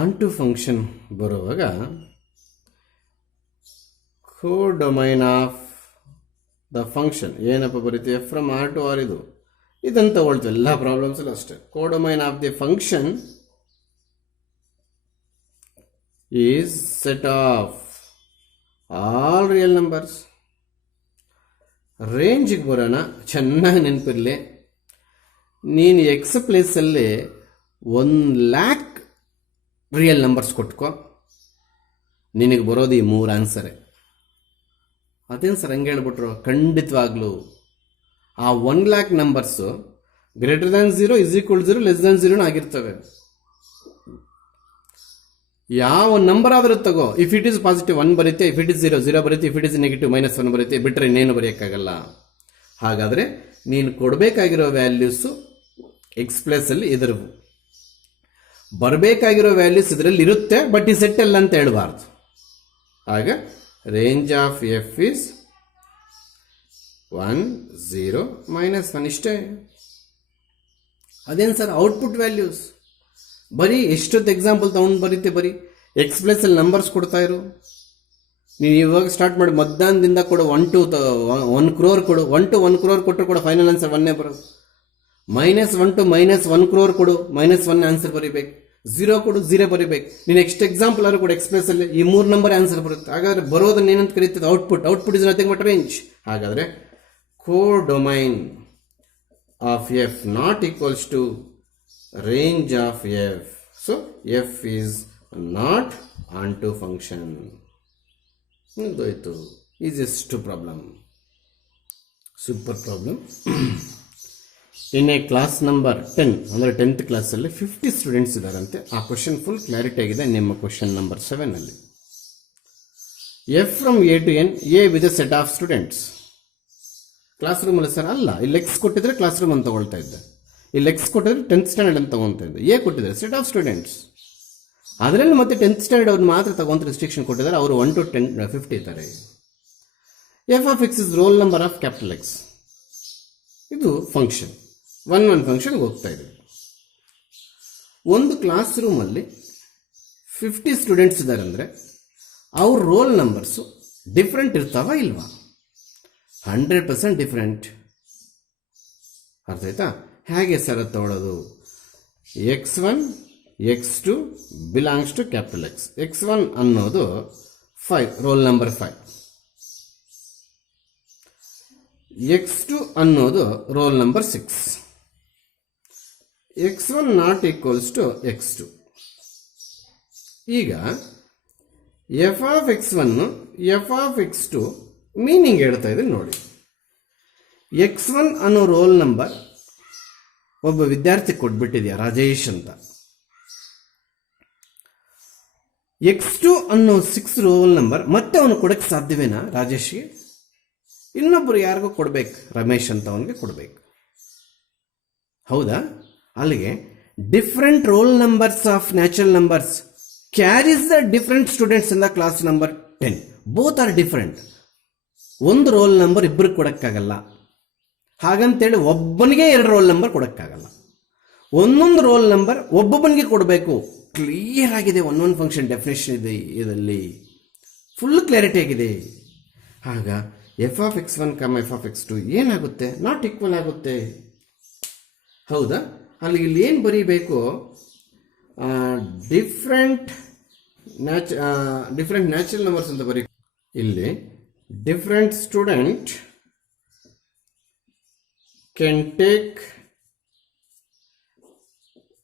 ಆನ್ಟು ಫಂಕ್ಷನ್ ಬರುವಾಗ ಕೋಡೊಮೈನ್ ಆಫ್ ದ ಫಂಕ್ಷನ್ ಏನಪ್ಪ ಬರೀತಿ? F from R to R. ಇದನ್ನು ತಗೊಳ್ತೀವಿ ಎಲ್ಲ ಪ್ರಾಬ್ಲಮ್ಸ್ ಅಲ್ಲ ಅಷ್ಟೇ. Codomain of the function is set of all real numbers. ರೇಂಜಿಗೆ ಬರೋಣ. ಚೆನ್ನಾಗಿ ನೆನಪಿರಲಿ, ನೀನು ಎಕ್ಸ್ ಪ್ಲೇಸಲ್ಲಿ 1,00,000 ರಿಯಲ್ ನಂಬರ್ಸ್ ಕೊಟ್ಕೋ, ನಿನಗೆ ಬರೋದು ಈ 3 ಆನ್ಸರೇ. ಅದೇನು ಸರ್ ಹಂಗೆ ಹೇಳ್ಬಿಟ್ರು? ಖಂಡಿತವಾಗ್ಲೂ ಆ 1,00,000 numbers greater than 0, =0, less than 0 ಆಗಿರ್ತವೆ. ಯಾವ ನಂಬರ್ ಆದರೂ ತಗೋ, ಇಫ್ ಇಟ್ ಈಸ್ ಪಾಸಿಟಿವ್ 1 ಬರುತ್ತೆ, ಇಫ್ ಇಟ್ ಇಸ್ 0 0 ಬರುತ್ತೆ, ಇಫ್ ಇಟ್ ಇಸ್ ನೆಗೆಟಿವ್ -1 ಬರುತ್ತೆ, ಬಿಟ್ಟರೆ ಇನ್ನೇನು ಬರೆಯೋಕ್ಕಾಗಲ್ಲ. ಹಾಗಾದರೆ ನೀನು ಕೊಡಬೇಕಾಗಿರೋ ವ್ಯಾಲ್ಯೂಸು ಎಕ್ಸ್ ಪ್ಲೇಸಲ್ಲಿ ಇದರ ಬರಬೇಕಾಗಿರೋ ವ್ಯಾಲ್ಯೂಸ್ ಇದರಲ್ಲಿ ಇರುತ್ತೆ, ಬಟ್ ಈ ಸೆಟ್ ಅಲ್ಲ ಅಂತ ಹೇಳಬಾರ್ದು. ಆಗ ರೇಂಜ್ ಆಫ್ ಎಫ್ ಇಸ್ 1 0 -1 ಇಷ್ಟೇ. ಅದೇನು ಸರ್ ಔಟ್ಪುಟ್ ವ್ಯಾಲ್ಯೂಸ್? ಬರೀ ಎಷ್ಟೊತ್ತು ಎಕ್ಸಾಂಪಲ್ ತಗೊಂಡು ಬರೀತೆ, ಬರೀ ಎಕ್ಸ್ ಪ್ಲೇಸಲ್ಲಿ ನಂಬರ್ಸ್ ಕೊಡ್ತಾ ಇರು. ನೀವು ಇವಾಗ ಸ್ಟಾರ್ಟ್ ಮಾಡಿ ಮಧ್ಯಾಹ್ನದಿಂದ ಕೊಡು 1 to 1 crore ಕೊಡು. 1 to 1 crore ಕೊಟ್ಟರು ಕೂಡ ಫೈನಲ್ ಆನ್ಸರ್ 1 ಬರೋದು. -1 to -1 crore ಕೊಡು, -1 ಆನ್ಸರ್ ಬರೀಬೇಕು. 0 ಕೊಡು, 0 ಬರೀಬೇಕು. ನೀನು ನೆಕ್ಸ್ಟ್ ಎಕ್ಸಾಂಪಲ್ ಆದ್ರೂ ಕೂಡ ಎಕ್ಸ್ಪ್ರೆಸ್ ಅಲ್ಲಿ ಈ 3 ನಂಬರ್ ಆನ್ಸರ್ ಬರುತ್ತೆ. ಹಾಗಾದ್ರೆ ಬರೋದನ್ನ ಏನಂತ ಕರೀತದೆ? Output is nothing but range. ಹಾಗಾದ್ರೆ codomain of f not equals to range of f. So f is not onto function. ಮುಗಿದೋಯ್ತು. Easiest problem. Super problem. In a class number 10 ಅಂದರೆ 10th ಕ್ಲಾಸಲ್ಲಿ 50 students ಇದ್ದಾರಂತೆ. ಆ ಕ್ವಶನ್ ಫುಲ್ ಕ್ಲಾರಿಟಿ ಆಗಿದೆ ನಿಮ್ಮ question number 7 ಅಲ್ಲಿ. F from A to N, A with a set of students. Class ರೂಮಲ್ಲಿ sir ಅಲ್ಲ, ಇಲ್ಲಿ ಎಕ್ಸ್ ಕೊಟ್ಟಿದ್ರೆ ಕ್ಲಾಸ್ ರೂಮ್ ಅಂತ ತಗೊಳ್ತಾ ಇದ್ದೆ, ಇಲ್ಲಿ ಎಕ್ಸ್ ಕೊಟ್ಟಿದ್ರೆ 10th ಸ್ಟ್ಯಾಂಡರ್ಡ್ ಅಂತ ತಗೊತಾ ಇದ್ದೆ. ಎ ಕೊಟ್ಟಿದ್ದಾರೆ ಸೆಟ್ ಆಫ್ ಸ್ಟೂಡೆಂಟ್ಸ್, ಅದರಲ್ಲಿ ಮತ್ತೆ 10th ಸ್ಟ್ಯಾಂಡರ್ಡ್ ಅವ್ರು ಮಾತ್ರ ತಗೊಂತ ರಿಸ್ಟ್ರಿಕ್ಷನ್ ಕೊಟ್ಟಿದ್ದಾರೆ, ಅವರು 1 to 50 ಇದ್ದಾರೆ. F of X is roll number of capital X. ಇದು ಫಂಕ್ಷನ್, ಒನ್ ಫಂಕ್ಷನ್ಗೆ ಹೋಗ್ತಾ ಇದೆ. ಒಂದು ಕ್ಲಾಸ್ ರೂಮಲ್ಲಿ 50 ಸ್ಟೂಡೆಂಟ್ಸ್ ಇದ್ದಾರೆ ಅಂದರೆ ಅವ್ರ ರೋಲ್ ನಂಬರ್ಸು ಡಿಫ್ರೆಂಟ್ ಇರ್ತಾವ ಇಲ್ವಾ? 100% ಡಿಫ್ರೆಂಟ್. ಅರ್ಥ ಆಯ್ತಾ? ಹೇಗೆ ಸರ್ ಅದು ತಗೊಳ್ಳೋದು? x1 x2 belongs to capital X. x1 ಅನ್ನೋದು 5, ರೋಲ್ ನಂಬರ್ 5. x2 ಅನ್ನೋದು roll number 6. x1 not equals to x2. ಈಗ F of x1 F of x2 meaning ಹೇಳ್ತಾ ಇದೆ ನೋಡಿ. x1 ಅನ್ನೋ ರೋಲ್ ನಂಬರ್ ಒಬ್ಬ ವಿದ್ಯಾರ್ಥಿ ಕೊಟ್ಬಿಟ್ಟಿದ್ಯಾ ರಾಜೇಶ್ ಅಂತ. x2 ಅನ್ನೋ 6 ರೋಲ್ ನಂಬರ್ ಮತ್ತೆ ಅವನು ಕೊಡಕ್ಕೆ ಸಾಧ್ಯವೇನಾ ರಾಜೇಶ್ಗೆ? ಇನ್ನೊಬ್ಬರು ಯಾರಿಗೂ ಕೊಡ್ಬೇಕು, ರಮೇಶ್ ಅಂತ ಅವನಿಗೆ ಕೊಡ್ಬೇಕು. ಹೌದಾ? ಅಲ್ಲಿಗೆ different roll numbers of natural numbers carries the different students in the class number 10. Both are different. ಒಂದು ರೋಲ್ ನಂಬರ್ ಇಬ್ಬರಿಗೆ ಕೊಡೋಕ್ಕಾಗಲ್ಲ, ಹಾಗಂತೇಳಿ ಒಬ್ಬನಿಗೆ 2 ರೋಲ್ ನಂಬರ್ ಕೊಡೋಕ್ಕಾಗಲ್ಲ. ಒಂದೊಂದು ರೋಲ್ ನಂಬರ್ ಒಬ್ಬೊಬ್ಬನಿಗೆ ಕೊಡಬೇಕು. ಕ್ಲಿಯರ್ ಆಗಿದೆ, ಒಂದೊಂದು ಫಂಕ್ಷನ್ ಡೆಫಿನೇಷನ್ ಇದೆ ಇದರಲ್ಲಿ, ಫುಲ್ ಕ್ಲಾರಿಟಿ ಆಗಿದೆ. ಆಗ F of x1 F of x2 ಏನಾಗುತ್ತೆ? ನಾಟ್ ಈಕ್ವಲ್ ಆಗುತ್ತೆ. ಹೌದಾ? ಅಲ್ಲಿ ಇಲ್ಲಿ ಏನು ಬರೀಬೇಕು? ಡಿಫ್ರೆಂಟ್ ನ್ಯಾಚುರಲ್ ನಂಬರ್ಸ್ ಅಂತ ಬರೀ. ಇಲ್ಲಿ different student can take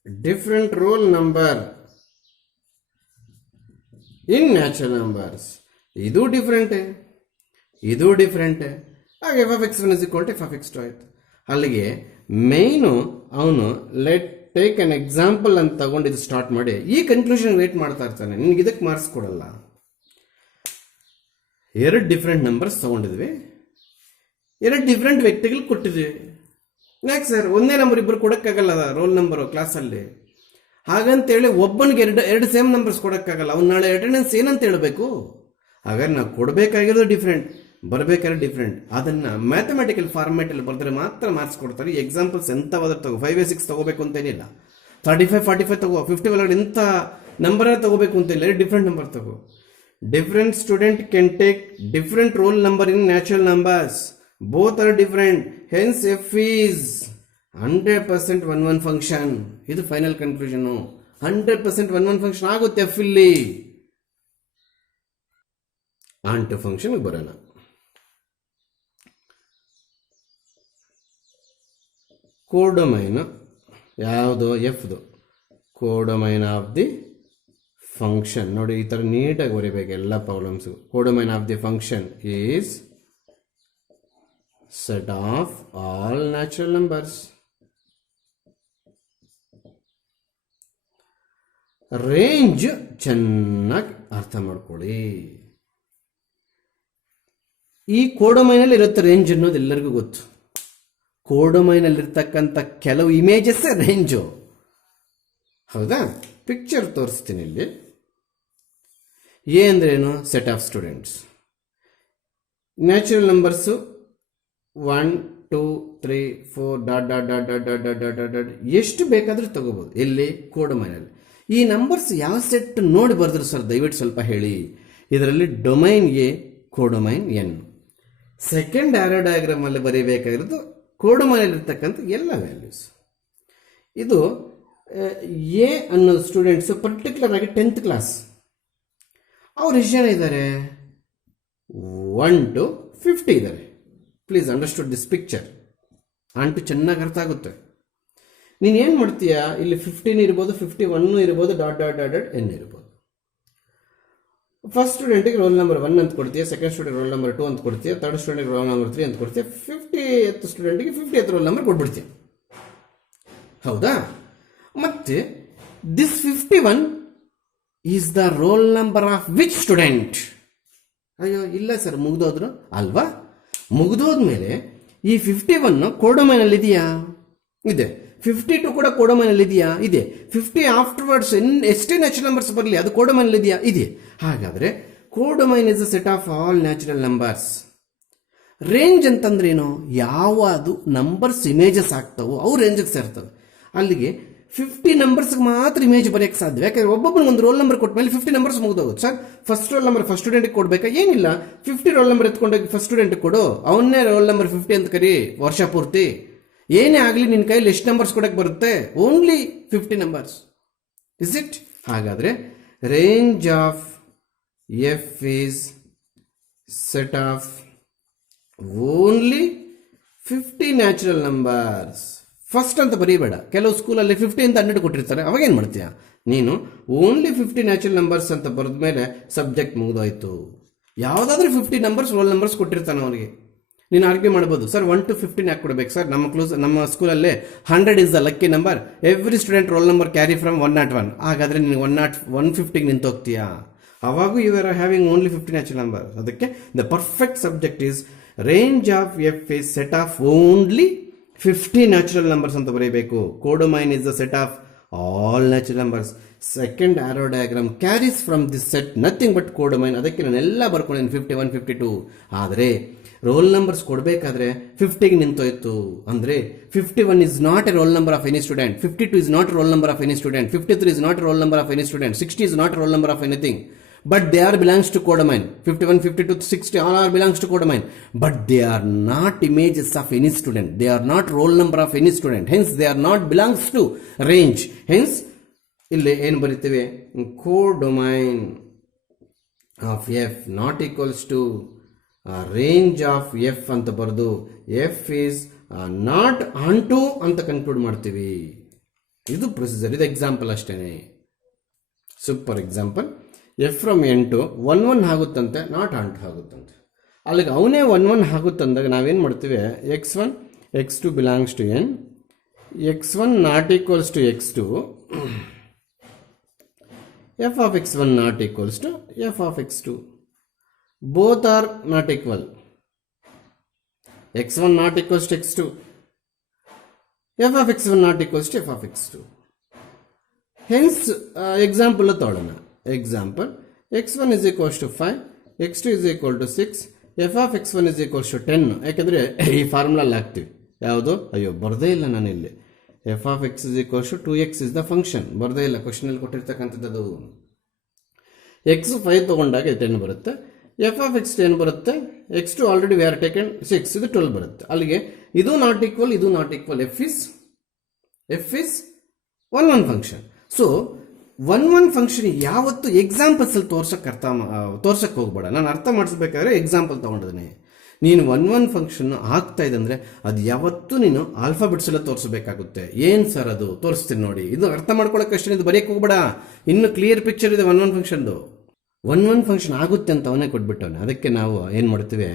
different roll number in natural numbers. ಇದು ಡಿಫ್ರೆಂಟೇ, ಇದು ಡಿಫ್ರೆಂಟೇ. ಆಗ F of x1 is equal to F of x2 ಆಯ್ತು. ಅಲ್ಲಿಗೆ ಮೇಯ್ನು ಅವನು ಲೆಟ್ ಟೇಕ್ ಅನ್ ಎಕ್ಸಾಂಪಲ್ ಅಂತ ತಗೊಂಡಿದ್ದು ಸ್ಟಾರ್ಟ್ ಮಾಡಿ ಈ ಕನ್ಕ್ಲೂಷನ್ ವೇಟ್ ಮಾಡ್ತಾ ಇರ್ತಾನೆ. ನಿನ್ಗೆ ಇದಕ್ಕೆ ಮಾರ್ಕ್ಸ್ ಕೊಡಲ್ಲ. 2 ಡಿಫ್ರೆಂಟ್ ನಂಬರ್ಸ್ ತಗೊಂಡಿದ್ವಿ, 2 ಡಿಫ್ರೆಂಟ್ ವ್ಯಕ್ತಿಗಳು ಕೊಟ್ಟಿದ್ವಿ. ಯಾಕೆ ಸರ್ ಒಂದೇ ನಂಬರ್ ಇಬ್ಬರು ಕೊಡೋಕ್ಕಾಗಲ್ಲ ರೋಲ್ ನಂಬರು ಕ್ಲಾಸಲ್ಲಿ? ಹಾಗಂತೇಳಿ ಒಬ್ಬನಿಗೆ ಎರಡು ಸೇಮ್ ನಂಬರ್ಸ್ ಕೊಡೋಕ್ಕಾಗಲ್ಲ. ಅವ್ನು ನಾಳೆ ಅಟೆಂಡೆನ್ಸ್ ಏನಂತ ಹೇಳಬೇಕು? ಹಾಗಾದ್ರೆ ನಾವು ಕೊಡಬೇಕಾಗಿರೋದು ಡಿಫ್ರೆಂಟ್, ಬರಬೇಕಾದ್ರೆ ಡಿಫ್ರೆಂಟ್. ಅದನ್ನು ಮ್ಯಾಥಮೆಟಿಕಲ್ ಫಾರ್ಮ್ಯಾಟಲ್ಲಿ ಬರೆದ್ರೆ ಮಾತ್ರ ಮಾರ್ಕ್ಸ್ ಕೊಡ್ತಾರೆ. ಈ ಎಕ್ಸಾಂಪಲ್ಸ್ ಎಂಥವಾದ್ರೂ ತಗೋ, 5 6 ತಗೋಬೇಕು ಅಂತೇನಿಲ್ಲ, 35 45 ತಗೋ, 50 ಒಳಗಡೆ ಇಂಥ ನಂಬರ್ ತಗೋಬೇಕು ಅಂತಿಲ್ಲ, ಡಿಫ್ರೆಂಟ್ ನಂಬರ್ ತಗೋ. Different student can take different roll number in natural numbers. Both are different, hence f is 100% 1 function. ಇದು ಫೈನಲ್ ಕನ್ಕ್ಲೂಷನ್. 100% 1 ಫಂಕ್ಷನ್ ಆಗುತ್ತೆ ಎಫ್ ಇಲ್ಲಿ. ಆನ್ ಟು ಫಂಕ್ಷನ್ಗೆ ಬರೋಣ. ಕೋಡೊಮೈನ್ ಯಾವುದು? ಎಫ್ದು ಕೋಡೊಮೈನ್ ಆಫ್ ದಿ ಫಂಕ್ಷನ್. ನೋಡಿ ಈ ಥರ ನೀಟಾಗಿ ಬರೀಬೇಕು ಎಲ್ಲ problems. Codomain of the function is set of all natural numbers. Range ಚೆನ್ನಾಗಿ ಅರ್ಥ ಮಾಡ್ಕೊಳ್ಳಿ. ಈ ಕೋಡೊಮೈನಲ್ಲಿ ಇರುತ್ತೆ ರೇಂಜ್ ಅನ್ನೋದು ಎಲ್ಲರಿಗೂ ಗೊತ್ತು. ಕೋಡೊಮೈನಲ್ಲಿರ್ತಕ್ಕಂಥ ಕೆಲವು ಇಮೇಜಸ್ ರೇಂಜು. ಹೌದಾ? ಪಿಕ್ಚರ್ ತೋರಿಸ್ತೀನಿ ಇಲ್ಲಿ. ಎ ಅಂದ್ರೇನು? Set of students. Natural numbers 1 2 3 4 dot dot dot dot dot dot dot dot dot ಎಷ್ಟು ಬೇಕಾದರೂ ತಗೋಬೋದು. ಎಲ್ಲಿ? ಕೋಡೊಮೈನಲ್ಲಿ. ಈ ನಂಬರ್ಸ್ ಯಾವ ಸೆಟ್ ನೋಡಿ ಬರೆದ್ರು ಸರ್ ದಯವಿಟ್ಟು ಸ್ವಲ್ಪ ಹೇಳಿ. ಇದರಲ್ಲಿ domain A, codomain N. Second arrow diagram ಅಲ್ಲಿ ಬರೀಬೇಕಾಗಿರೋದು ಕೋಡೊಮೈನಲ್ಲಿರ್ತಕ್ಕಂಥ ಎಲ್ಲ ವ್ಯಾಲ್ಯೂಸ್. ಇದು ಎ ಅನ್ನೋ ಸ್ಟೂಡೆಂಟ್ಸು ಪರ್ಟಿಕ್ಯುಲರ್ ಆಗಿ 10th ಕ್ಲಾಸ್. ಅವ್ರು ಎಷ್ಟು ಜನ ಇದ್ದಾರೆ? 1 to 50 ಇದ್ದಾರೆ. Please understood this picture. ಅಂಟು ಚೆನ್ನಾಗಿ ಅರ್ಥ ಆಗುತ್ತೆ. ನೀನು ಏನು ಮಾಡ್ತೀಯಾ? ಇಲ್ಲಿ 15 ಇರ್ಬೋದು, 51 ಇರ್ಬೋದು, dot dot dot dot N ಇರ್ಬೋದು. ಫಸ್ಟ್ ಸ್ಟೂಡೆಂಟಿಗೆ ರೋಲ್ ನಂಬರ್ 1 ಅಂತ ಕೊಡ್ತೀಯ, ಸೆಕೆಂಡ್ ಸ್ಟೂಡೆಂಟ್ ರೋಲ್ ನಂಬರ್ 2 ಅಂತ ಕೊಡ್ತೀಯ, ಥರ್ಡ್ ಸ್ಟೂಡೆಂಟ್ಗೆ ರೋಲ್ ನಂಬರ್ 3 ಅಂತ ಕೊಡ್ತೀಯ, 50th ಸ್ಟೂಡೆಂಟಿಗೆ 50th ರೋಲ್ ನಂಬರ್ ಕೊಟ್ಬಿಡ್ತೀಯ. ಹೌದಾ? ಮತ್ತೆ this 51 is the role number of which student ಅಯ್ಯೋ ಇಲ್ಲ ಸರ್ ಮುಗ್ದೋದ್ರು ಅಲ್ವಾ. ಮುಗ್ದೋದ್ಮೇಲೆ ಈ 51 ಕೋಡೊಮೈನಲ್ಲಿ ಇದೆಯಾ? ಇದೆ. 52 ಕೂಡ ಕೋಡೊಮೈನಲ್ಲಿ ಇದೆಯಾ? ಇದೆ. 50 ಆಫ್ಟರ್ವರ್ಡ್ಸ್ ಎಷ್ಟೇ ನ್ಯಾಚುರಲ್ ನಂಬರ್ಸ್ ಬರಲಿ ಅದು ಕೋಡೊಮೈನಲ್ಲಿ ಇದೆಯಾ? ಇದೆ. ಹಾಗಾದ್ರೆ codomain is a set of all natural numbers. Range ಅಂತಂದ್ರೇನು? ಯಾವುದು ನಂಬರ್ಸ್ ಇಮೇಜಸ್ ಆಗ್ತಾವೋ ಅವು ರೇಂಜಿಗೆ ಸೇರ್ತವೆ. ಅಲ್ಲಿಗೆ 50 ನಂಬರ್ಸ್ಗೆ ಮಾತ್ರ ಇಮೇಜ್ ಬರೆಯಕ್ಕೆ ಸಾಧ್ಯ. ಯಾಕಂದ್ರೆ ಒಬ್ಬೊಬ್ಬನಿಗೆ ಒಂದು ರೋಲ್ ನಂಬರ್ ಕೊಟ್ಟ ಮೇಲೆ 50 ನಂಬರ್ಸ್ ಮುಗಿದೋಗುತ್ತೆ. Sir first roll number first ಸ್ಟೂಡೆಂಟ್ಗೆ ಕೊಡಬೇಕಾ? ಏನಿಲ್ಲ, 50 ರೋಲ್ ನಂಬರ್ ಎತ್ಕೊಂಡೋಗಿ ಫಸ್ಟ್ ಸ್ಟೂಡೆಂಟ್ಗೆ ಕೊಡು, ಅವನ್ನೇ ರೋಲ್ ನಂಬರ್ 50 ಅಂತ ಕರಿ ವರ್ಷ ಪೂರ್ತಿ. ಏನೇ ಆಗಲಿ ನಿನ್ನ ಕೈಲಿ ಎಷ್ಟು ನಂಬರ್ಸ್ ಕೊಡಕ್ಕೆ ಬರುತ್ತೆ? Only 50 numbers. Is it? ಹಾಗಾದ್ರೆ range of f is set of only 50 natural numbers. First ಅಂತ ಬರೀಬೇಡ. ಕೆಲವು ಸ್ಕೂಲಲ್ಲಿ 50 ಅಂತ 100 ಕೊಟ್ಟಿರ್ತಾರೆ. ಅವಾಗ ಏನು ಮಾಡ್ತೀಯ ನೀನು? ಓನ್ಲಿ 50 ನ್ಯಾಚುರಲ್ ನಂಬರ್ಸ್ ಅಂತ ಬರೆದ ಮೇಲೆ ಸಬ್ಜೆಕ್ಟ್ ಮುಗಿದೋಯ್ತು. ಯಾವುದಾದ್ರೂ 50 ನಂಬರ್ಸ್ ರೋಲ್ ನಂಬರ್ಸ್ ಕೊಟ್ಟಿರ್ತಾನೆ ಅವನಿಗೆ. ನೀನು ಆರ್ಗ್ಯೂ ಮಾಡ್ಬೋದು, ಸರ್ 1 to 15 ಯಾಕೆ ಕೊಡಬೇಕು ಸರ್? ನಮ್ಮ ಸ್ಕೂಲಲ್ಲೇ 100 is the lucky number, every student roll number carry from 101. ಹಾಗಾದ್ರೆ ನೀನು 150 ನಿಂತೋಗ್ತೀಯಾ? ಅವಾಗೂ you are having only 50 natural number. ಅದಕ್ಕೆ the perfect subject is range of f is set of only 50 natural numbers ಅಂತ ಬರೀಬೇಕು. Codomain is the set of all natural numbers. Second arrow diagram carries from this set nothing but codomain. ಅದಕ್ಕೆ ನಾನೆಲ್ಲ ಬರ್ಕೊಂಡಿದ್ದೀನಿ 51, 52. ಆದರೆ roll numbers ಕೊಡಬೇಕಾದ್ರೆ 50ಗೆ ನಿಂತೋಯ್ತು. ಅಂದರೆ 51 is not a roll number of any student, 52 is not roll number of any student, 53 is not roll number of any student, 60 is not roll number of anything. But they are belongs to codomain. 51, 52, 60 all are belongs to codomain. But they are not images of any student. They are not roll number of any student. Hence they are not belongs to range. Hence ಇಲ್ಲಿ ಏನು ಬರೀತೀವಿ? codomain of f not equals to range of f ಅಂತ ಬರೆದು f is not onto ಅಂತ conclude ಮಾಡ್ತೀವಿ. ಇದು procedure. ಇದು example ಅಷ್ಟೇನೆ. Super example. F from N to 1 ಆಗುತ್ತಂತೆ, ನಾಟ್ ಆಂಟು ಆಗುತ್ತಂತೆ. ಅಲ್ಲಿಗೆ ಅವನೇ 1 ಆಗುತ್ತಂದಾಗ ನಾವೇನು ಮಾಡ್ತೀವಿ? x1 x2 belongs to N, x1 not equals to x2, f of x1 not equals to f of x2. Both are not equal. x1 not equals to x2, f of x1 not equals to f of x2. Hence example ತಗೊಳ್ಳೋಣ. Example x1 is equals to 5, x2 is equal to 6, f of x1 is equals to 10. ಯಾಕೆಂದರೆ ಈ ಫಾರ್ಮುಲಲ್ಲಿ ಹಾಕ್ತೀವಿ. ಯಾವುದು? ಅಯ್ಯೋ ಬರದೇ ಇಲ್ಲ ನಾನು ಇಲ್ಲಿ. f of x is equals to 2x is the function. ಬರದೇ ಇಲ್ಲ, ಕ್ವಶನಲ್ಲಿ ಕೊಟ್ಟಿರ್ತಕ್ಕಂಥದ್ದು. x 5 ತೊಗೊಂಡಾಗ 10 ಬರುತ್ತೆ. f of x 10 ಬರುತ್ತೆ. x2 already we are taken 6, ಇದು 12 ಬರುತ್ತೆ. ಅಲ್ಲಿಗೆ ಇದು ನಾಟ್ ಈಕ್ವಲ್, ಇದು not equal. f is 1 function. So 1 function ಯಾವತ್ತು ಎಕ್ಸಾಂಪಲ್ಸ್ ಅಲ್ಲಿ ತೋರ್ಸಕ್ಕೆ ಹೋಗ್ಬೇಡ. ನಾನು ಅರ್ಥ ಮಾಡಿಸ್ಬೇಕಾದ್ರೆ ಎಕ್ಸಾಂಪಲ್ ತಗೊಂಡಿದ್ದೀನಿ. ನೀನು 1 ಫಂಕ್ಷನ್ ಆಗ್ತಾ ಇದೆ ಅಂದರೆ ಅದು ಯಾವತ್ತೂ ನೀನು ಆಲ್ಫಾಬೆಟ್ಸ್ ಎಲ್ಲ ತೋರಿಸಬೇಕಾಗುತ್ತೆ. ಏನು ಸರ್ ಅದು? ತೋರಿಸ್ತೀನಿ ನೋಡಿ. ಇದು ಅರ್ಥ ಮಾಡ್ಕೊಳ್ಳೋಕೆ ಅಷ್ಟೇ, ಇದು ಬರೆಯಕ್ಕೆ ಹೋಗ್ಬೇಡ. ಇನ್ನು ಕ್ಲಿಯರ್ ಪಿಕ್ಚರ್ ಇದೆ 1 ಫಂಕ್ಷನ್ದು. 1 ಫಂಕ್ಷನ್ ಆಗುತ್ತೆ ಅಂತ ಅವನೇ ಕೊಟ್ಬಿಟ್ಟವನೆ. ಅದಕ್ಕೆ ನಾವು ಏನು ಮಾಡ್ತೀವಿ?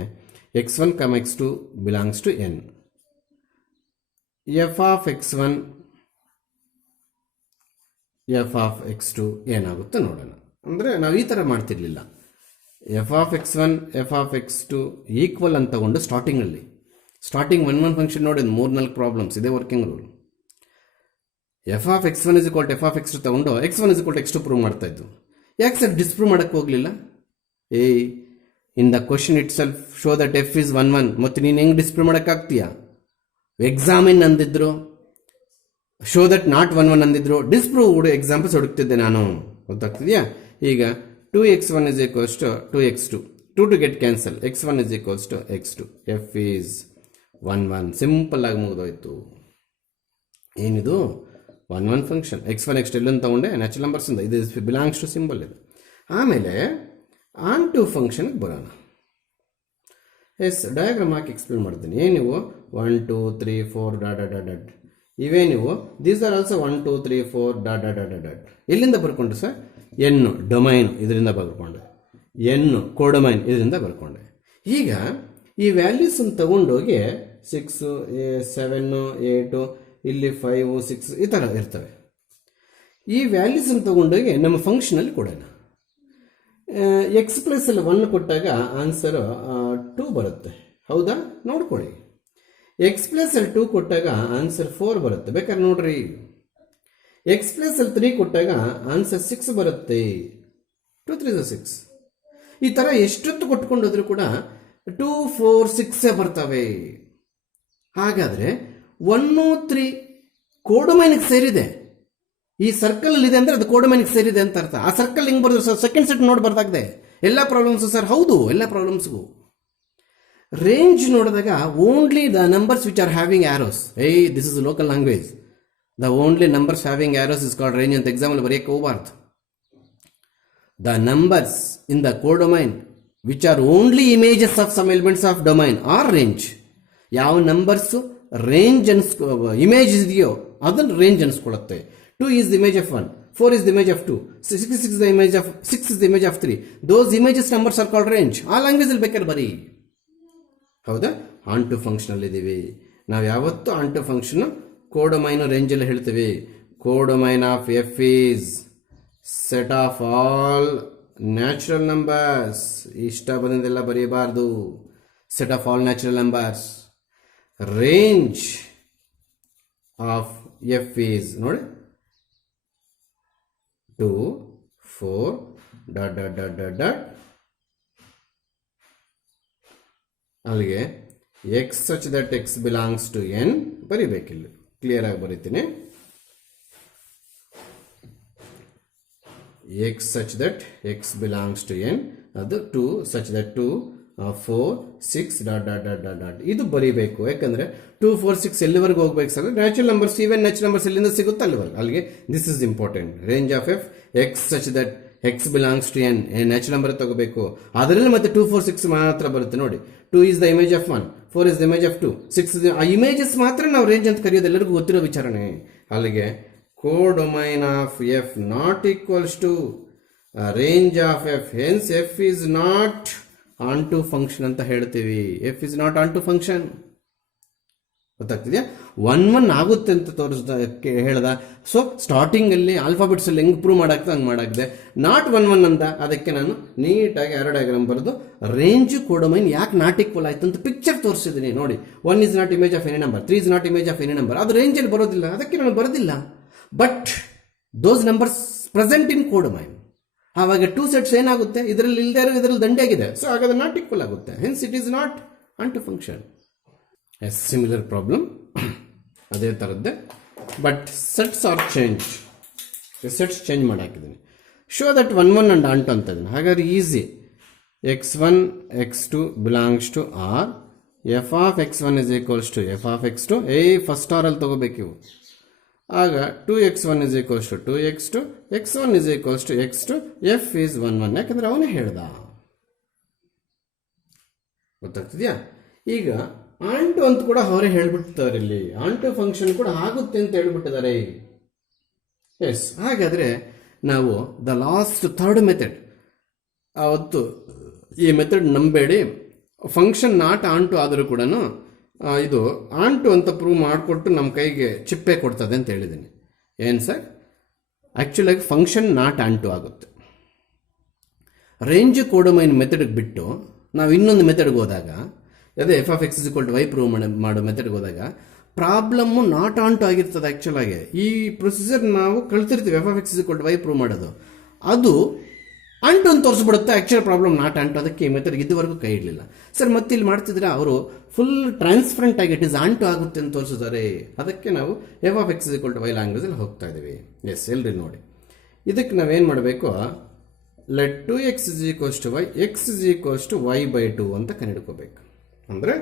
x1, x2 belongs to n, f of x1 f of x2 ಏನಾಗುತ್ತೆ ನೋಡೋಣ. ಅಂದರೆ ನಾವು ಈ ಥರ ಮಾಡ್ತಿರ್ಲಿಲ್ಲ. f of x1 f of x2 equal ಅಂತ ತಗೊಂಡು ಸ್ಟಾರ್ಟಿಂಗಲ್ಲಿ 1 ಫಂಕ್ಷನ್ ನೋಡಿ 3-4 ಪ್ರಾಬ್ಲಮ್ಸ್ ಇದೆ. Working rule f of x1 is equal to f of x2 ತಗೊಂಡು x1 is equal to x2 prove ಮಾಡ್ತಾ ಇದ್ದು. ಯಾಕೆ ಸರ್ ಡಿಸ್ಪ್ರೂವ್ ಮಾಡೋಕ್ಕೆ ಹೋಗಲಿಲ್ಲ? In the question itself show that f is 1 ಮತ್ತು ನೀನು ಹೆಂಗೆ ಡಿಸ್ಪ್ರೂವ್ ಮಾಡೋಕ್ಕಾಗ್ತೀಯಾ? ಎಕ್ಸಾಮಿನ್ ಅಂದಿದ್ರು, ಶೋ ದಟ್ ನಾಟ್ 1 ಅಂದಿದ್ರು, ಡಿಸ್ಪ್ರೂವ್ಡ್ ಎಕ್ಸಾಂಪಲ್ಸ್ ಹುಡುಕ್ತಿದ್ದೆ ನಾನು. ಗೊತ್ತಾಗ್ತಿದೆಯಾ? ಈಗ 2x1 is equals to 2x2, 2 to get cancel, x1 is equals to x2, f is 1 simple ಆಗಿ ಮುಗಿದೋಯ್ತು. ಏನಿದು? 1 ಫಂಕ್ಷನ್. x1 x2 ಎಲ್ಲ ತಗೊಂಡೆ ನ್ಯಾಚುರಲ್ ನಂಬರ್ಸ್ ಇಂದ. ಇದು ಬಿಲಾಂಗ್ಸ್ ಟು ಸಿಂಬಲ್ ಇದು. ಆಮೇಲೆ ಆನ್ ಟು ಫಂಕ್ಷನ್ಗೆ ಬರೋಣ. ಎಸ್ ಡಯಾಗ್ರಾಮ್ ಹಾಕಿ ಎಕ್ಸ್ಪ್ಲೇನ್ ಮಾಡ್ತೀನಿ. ಏನಿವು 1 2 3 4 ಡಾಟ್ ಡಾಟ್ ಡಾಟ್ ಇವೇ ನೀವು. These are also 1 2 3 4 dot dot dot dot. ಎಲ್ಲಿಂದ ಬರ್ಕೊಂಡ್ರೆ ಸರ್? ಎನ್ನು ಡೊಮೈನ್ ಇದರಿಂದ ಬರ್ಕೊಂಡೆ, ಎನ್ನು ಕೋಡೊಮೈನ್ ಇದರಿಂದ ಬರ್ಕೊಂಡೆ. ಈಗ ಈ ವ್ಯಾಲ್ಯೂಸನ್ನು ತಗೊಂಡೋಗಿ 6 7 8 ಇಲ್ಲಿ 5 6 ಈ ಥರ ಇರ್ತವೆ. ಈ ವ್ಯಾಲ್ಯೂಸನ್ನು ತಗೊಂಡೋಗಿ ನಮ್ಮ ಫಂಕ್ಷನಲ್ಲಿ ಕೊಡೋಣ. ಎಕ್ಸ್ ಪ್ಲಸಲ್ಲಿ 1 ಕೊಟ್ಟಾಗ ಆನ್ಸರು 2 ಬರುತ್ತೆ. ಹೌದಾ? ನೋಡ್ಕೊಳ್ಳಿ. ಎಕ್ಸ್ ಪ್ಲಸಲ್ಲಿ 2 ಕೊಟ್ಟಾಗ ಆನ್ಸರ್ 4 ಬರುತ್ತೆ. ಬೇಕಾದ್ರೆ ನೋಡ್ರಿ. ಎಕ್ಸ್ ಪ್ಲಸಲ್ಲಿ 3 ಕೊಟ್ಟಾಗ ಆನ್ಸರ್ 6 ಬರುತ್ತೆ. 2 3 6. ಈ ಥರ ಎಷ್ಟೊತ್ತು ಕೊಟ್ಕೊಂಡೋದ್ರೂ ಕೂಡ 2 4 6 ಬರ್ತವೆ. ಹಾಗಾದರೆ 1 3 ಕೋಡೊಮೈನಿಗೆ ಸೇರಿದೆ. ಈ ಸರ್ಕಲ್ ಇದೆ ಅಂದರೆ ಅದು ಕೋಡೊಮೈನಿಗೆ ಸೇರಿದೆ ಅಂತ ಅರ್ಥ. ಆ ಸರ್ಕಲ್ ಹಿಂಗೆ ಬರೋದು ಸರ್, ಸೆಕೆಂಡ್ ಸೆಟ್ ನೋಡಬಾರ್ದಾಗಿದೆ ಎಲ್ಲ ಪ್ರಾಬ್ಲಮ್ಸು ಸರ್. ಹೌದು, ಎಲ್ಲ ಪ್ರಾಬ್ಲಮ್ಸ್ಗೂ ರೇಂಜ್ ನೋಡಿದಾಗ only the numbers which are having arrows. This is local language. The only numbers having arrows is called range ಅಂತ ಎಕ್ಸಾಂಪಲ್ ಬರೆಯಕ್ಕೆ ಹೋಗಬಾರ್ದು. The numbers in the codomain which are only images of some elements of domain are range. ಯಾವ numbers range image ಇದೆಯೋ ಅದನ್ನು range ಅನ್ಸ್ಕೊಳ್ಳುತ್ತೆ. 2 is the image of 1, 4 is the image of 2, 6 is the image of 6 is the image of 3. Those images numbers are called range. ಆ language ಅಲ್ಲಿ ಬೇಕಾದ್ರೆ ಬರೀ. ಹೌದಾ? On to function ಅಲ್ಲಿ ಇದೀವಿ ನಾವು. ಯಾವತ್ತು onto function codomain range ಅಲ್ಲಿ ಹೇಳ್ತೀವಿ. Codomain of f is set of all natural numbers. ಇಷ್ಟ ಬಂದದೆಲ್ಲ ಬರೀಬಾರ್ದು. Set of all natural numbers. Range of f is ನೋಡಿ 2 4 ... ಅಲ್ಲಿಗೆ x such that X belongs to N ಬರಿಬೇಕಿಲ್ಲ. ಕ್ಲಿಯರ್ ಆಗಿ ಬರೀತೀನಿ. X such that X belongs to N, ಅದು 2 such that 2 4 6 ... ಇದು ಬರೀಬೇಕು. ಯಾಕಂದ್ರೆ 2 4 6 ಎಲ್ಲಿವರೆಗೂ ಹೋಗ್ಬೇಕು ಸರ್? Natural numbers, even natural numbers ಎಲ್ಲಿಂದ ಸಿಗುತ್ತೆ ಅಲ್ಲಿವರೆಗೆ. ಅಲ್ಲಿಗೆ this is important. Range of F X such that X belongs to N. Natural number ತಗೋಬೇಕು. ಅದರಲ್ಲಿ ಮತ್ತೆ 2 4 6 ಮಾತ್ರ ಬರುತ್ತೆ ನೋಡಿ. 2 is the image of 1, 4 is the image of 2, 6 is ಆ ಇಮೇಜಸ್ ಮಾತ್ರ ನಾವು ರೇಂಜ್ ಅಂತ ಕರೆಯೋದು, ಎಲ್ಲರಿಗೂ ಗೊತ್ತಿರೋ ವಿಚಾರಣೆ. ಅಲ್ಲಿಗೆ codomain of f not equals to range of f. Hence f is not onto function ಅಂತ ಹೇಳ್ತೀವಿ. F is not onto function. ಗೊತ್ತಾಗ್ತಿದ್ಯಾ? 1 1 ಆಗುತ್ತೆ ಅಂತ ತೋರಿಸ್ದ ಹೇಳ್ದ. ಸೊ ಸ್ಟಾರ್ಟಿಂಗ್ ಅಲ್ಲಿ ಆಲ್ಫಾಬೆಟ್ಸ್ ಅಲ್ಲಿ ಹೆಂಗ್ ಪ್ರೂವ್ ಮಾಡಾಕ್ತ ಹಂಗೆ ಮಾಡಾಕ್ದೆ. ನಾಟ್ 1 1 ಅಂದ. ಅದಕ್ಕೆ ನಾನು ನೀಟಾಗಿ ಆರೋ ಡಯಾಗ್ರಾಮ್ ಬರೆದು ರೇಂಜ್ ಕೋಡೊಮೈನ್ ಯಾಕೆ ನಾಟ್ ಈಕ್ವಲ್ ಆಯ್ತು ಅಂತ ಪಿಕ್ಚರ್ ತೋರಿಸಿದ್ದೀನಿ ನೋಡಿ. 1 is not image of any number, 3 is not image of any number. ಅದು ರೇಂಜಲ್ಲಿ ಬರೋದಿಲ್ಲ, ಅದಕ್ಕೆ ನಾನು ಬರೋದಿಲ್ಲ. But those numbers present in codomain. ಆವಾಗ 2 ಸೆಟ್ಸ್ ಏನಾಗುತ್ತೆ? ಇದರಲ್ಲಿ ಇಲ್ಲದೆ ಇರೋ ಇದರಲ್ಲಿ ದಂಡೆಯಾಗಿದೆ. ಸೊ ಹಾಗಾದ್ರೆ ನಾಟ್ ಈಕ್ವಲ್ ಆಗುತ್ತೆ. Hence it is not onto function. Yes similar problem ಅದೇ ಥರದ್ದೇ. But sets are change. Sets change ಮಾಡಾಕಿದ್ದೀನಿ. Show that 1 1 and onto ಅಂತ ಇದ್ದೀನಿ. ಹಾಗಾದ್ರೆ easy. x1 x2 belongs to R. F of x1 is equals to F of x2. First ಆರಲ್ಲಿ ತಗೋಬೇಕು ಇವು. ಆಗ 2x1 is equals to 2x2, x1 is equals to x2, f is 1 1. ಯಾಕಂದ್ರೆ ಅವನೇ ಹೇಳ್ದ. ಗೊತ್ತಾಗ್ತಿದ್ಯಾ? ಈಗ ಆನ್ ಟು ಅಂತ ಕೂಡ ಅವರೇ ಹೇಳ್ಬಿಡ್ತಾರೆ. ಇಲ್ಲಿ ಆನ್ ಟು ಫಂಕ್ಷನ್ ಕೂಡ ಆಗುತ್ತೆ ಅಂತ ಹೇಳ್ಬಿಟ್ಟಿದ್ದಾರೆ. ಎಸ್, ಹಾಗಾದ್ರೆ ನಾವು ದ ಲಾಸ್ಟ್ ಥರ್ಡ್ ಮೆಥಡ್, ಅವತ್ತು ಈ ಮೆಥಡ್ ನಂಬೇಡಿ. ಫಂಕ್ಷನ್ ನಾಟ್ ಆನ್ ಟು ಆದರೂ ಕೂಡ ಇದು ಆನ್ ಟು ಅಂತ ಪ್ರೂವ್ ಮಾಡಿಕೊಟ್ಟು ನಮ್ಮ ಕೈಗೆ ಚಿಪ್ಪೆ ಕೊಡ್ತದೆ ಅಂತ ಹೇಳಿದ್ದೀನಿ. ಏನು ಸರ್? ಆ್ಯಕ್ಚುಲಾಗಿ ಫಂಕ್ಷನ್ ನಾಟ್ ಆನ್ ಟು ಆಗುತ್ತೆ. ರೇಂಜ್ ಕೋಡೊಮೈನ್ ಮೆಥಡ್ಗೆ ಬಿಟ್ಟು ನಾವು ಇನ್ನೊಂದು ಮೆಥಡ್ಗೆ ಹೋದಾಗ, ಅದೇ f of X is equal to y prove ಮಾಡೋ ಮೆಥಡ್ಗೆ ಹೋದಾಗ ಪ್ರಾಬ್ಲಮ್ಮು ನಾಟ್ ಆನ್ ಟು ಆಗಿರ್ತದೆ. ಆ್ಯಕ್ಚುಲಾಗಿ ಈ ಪ್ರೊಸೀಜರ್ ನಾವು ಕಳ್ತಿರ್ತೀವಿ. F of X is equal to y prove ಮಾಡೋದು, ಅದು ಆನ್ ಟು ಅಂತ ತೋರಿಸ್ಬಿಡುತ್ತೆ. Actual problem not onto. ಅದಕ್ಕೆ ಈ ಮೆಥಡ್ ಇದುವರೆಗೂ ಕೈ ಇಡಲಿಲ್ಲ. ಸರ್ ಮತ್ತೆ ಇಲ್ಲಿ ಮಾಡ್ತಿದ್ರೆ ಅವರು ಫುಲ್ ಟ್ರಾನ್ಸ್ಪರೆಂಟ್ ಆಗಿ ಇಟ್ ಇಸ್ ಆನ್ ಟು ಆಗುತ್ತೆ ಅಂತ ತೋರಿಸಿದ್ದಾರೆ. ಅದಕ್ಕೆ ನಾವು f of X is equal to y ಲ್ಯಾಂಗ್ವೇಜಲ್ಲಿ ಹೋಗ್ತಾ ಇದ್ದೀವಿ. ಎಸ್, ಎಲ್ರಿ ನೋಡಿ. ಇದಕ್ಕೆ ನಾವೇನು ಮಾಡಬೇಕು? Let 2x is equals to y, x is equals to Y by 2 ಅಂತ ಕಂಡುಹಿಡ್ಕೋಬೇಕು. ಅಂದರೆ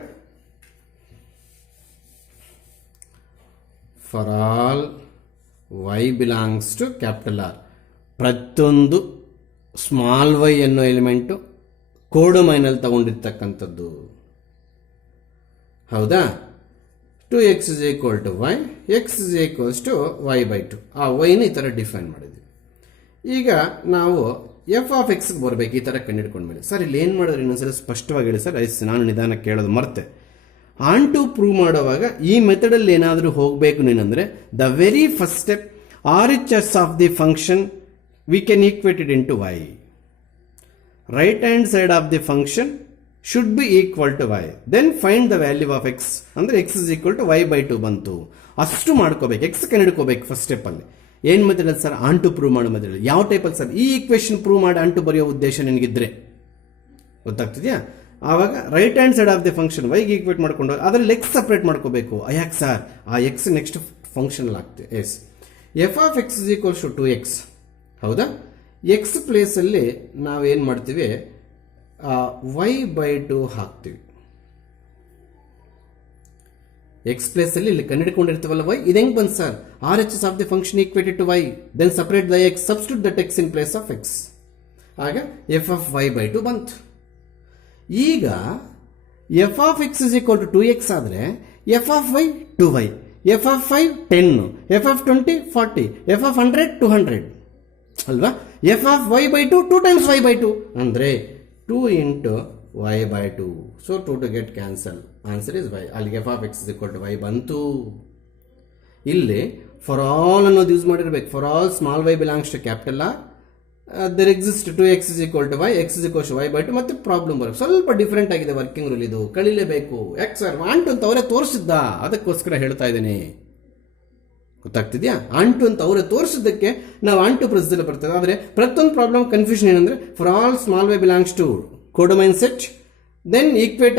for all y belongs to capital R, ಪ್ರತಿಯೊಂದು ಸ್ಮಾಲ್ ವೈ ಅನ್ನೋ ಎಲಿಮೆಂಟು ಕೋಡೊಮೈನಲ್ಲಿ ತಗೊಂಡಿರ್ತಕ್ಕಂಥದ್ದು. ಹೌದಾ? 2x is equal to y, x is equals to Y by 2. ಆ ವೈನ ಈ ಥರ ಡಿಫೈನ್ ಮಾಡಿದ್ವಿ. ಈಗ ನಾವು ಎಫ್ ಆಫ್ ಎಕ್ಸ್ಗೆ ಬರಬೇಕು. ಈ ಥರ ಕಂಡುಹಿಡ್ಕೊಂಡ್ಮೇಲೆ ಸರ್ ಇಲ್ಲಿ ಏನು ಮಾಡಿದ್ರೆ ಇನ್ನೊಂದ್ಸಲ ಸ್ಪಷ್ಟವಾಗಿ ಹೇಳಿ ಸರ್. ನಾನು ನಿಧಾನಕ್ಕೆ ಕೇಳೋದು ಮರ್ತೆ. ಆನ್ ಟು ಪ್ರೂವ್ ಮಾಡುವಾಗ ಈ ಮೆಥಡಲ್ಲಿ ಏನಾದರೂ ಹೋಗಬೇಕು ನೀನಂದರೆ, the very first step R H S of the function we can equate it into y. Right hand side of the function should be equal to y, then find the value of x ಅಂದರೆ x is equal to y/2 ಬಂತು. ಅಷ್ಟು ಮಾಡ್ಕೋಬೇಕು, x ಕಂಡುಹಿಡ್ಕೋಬೇಕು first ಸ್ಟೆಪ್ಪಲ್ಲಿ. ಏನು method sir? Onto prove ಮಾಡೋ method. ಯಾವ ಟೈಪಲ್ಲಿ ಸರ್? ಈ ಈಕ್ವೇಷನ್ ಪ್ರೂವ್ ಮಾಡಿ ಆನ್ ಟು ಬರೆಯೋ ಉದ್ದೇಶ ನಿನಗಿದ್ರೆ ಗೊತ್ತಾಗ್ತಿದೆಯಾ? ಆವಾಗ right hand side of the function ವೈಗೆ ಈಕ್ವೇಟ್ ಮಾಡ್ಕೊಂಡು ಅದರಲ್ಲಿ ಎಕ್ಸ್ ಸಪ್ರೇಟ್ ಮಾಡ್ಕೋಬೇಕು. ಯಾಕೆ ಸರ್? ಆ ಎಕ್ಸ್ ನೆಕ್ಸ್ಟ್ ಫಂಕ್ಷನಲ್ಲಿ ಆಗ್ತದೆ. Yes, F of X is equals to 2x. ಹೌದಾ? ಎಕ್ಸ್ ಪ್ಲೇಸಲ್ಲಿ ನಾವೇನು ಮಾಡ್ತೀವಿ? y/2 ಹಾಕ್ತೀವಿ. ಎಕ್ಸ್ ಪ್ಲೇಸಲ್ಲಿ ಇಲ್ಲಿ ಕಂಡುಹಿಡ್ಕೊಂಡಿರ್ತೀವಲ್ಲ y, ಇದು ಹೆಂಗೆ ಬಂತು ಸರ್? R H S of the function equated to y, then separate the X, substitute that X in place of X. ಆಗ ಎಫ್ ಆಫ್ y/2 ಬಂತು. ಈಗ F of X is equal to 2x ಆದರೆ F of y 2y, F of 5 10, F of 20 40, F of 100 200 ಅಲ್ವಾ? F of y/2 2 times y/2 ಅಂದರೆ 2 into y/2. So 2 to get cancel. Answer is y. ಅಲ್ಲಿಗೆ F of X is equal to y ಬಂತು. ಇಲ್ಲಿ for all ಅನ್ನೋದು use ಮಾಡಿರ್ಬೇಕು. For all small y belongs to capital R, there exist 2x is equal to y, X is equal to y/2. ಮತ್ತೆ problem ಬರುತ್ತೆ. ಸ್ವಲ್ಪ different ಆಗಿದೆ working rule, ಇದು ಕಳಿಲೇಬೇಕು. ಯಾಕೆ ಸರ್? ಆಂಟು ಅಂತ ಅವರೇ ತೋರಿಸಿದ್ದ, ಅದಕ್ಕೋಸ್ಕರ ಹೇಳ್ತಾ ಇದ್ದೀನಿ. ಗೊತ್ತಾಗ್ತಿದ್ಯಾ? ಆಂಟು ಅಂತ ಅವರೇ ತೋರಿಸಿದ್ದಕ್ಕೆ ನಾವು ಆಂಟು ಪ್ರೊಸೀಜರ್ ಬರ್ತದೆ. ಆದರೆ ಪ್ರತಿಯೊಂದು ಪ್ರಾಬ್ಲಮ್ ಕನ್ಫ್ಯೂಷನ್ ಏನಂದ್ರೆ, for all small y belongs to codomain set, then equate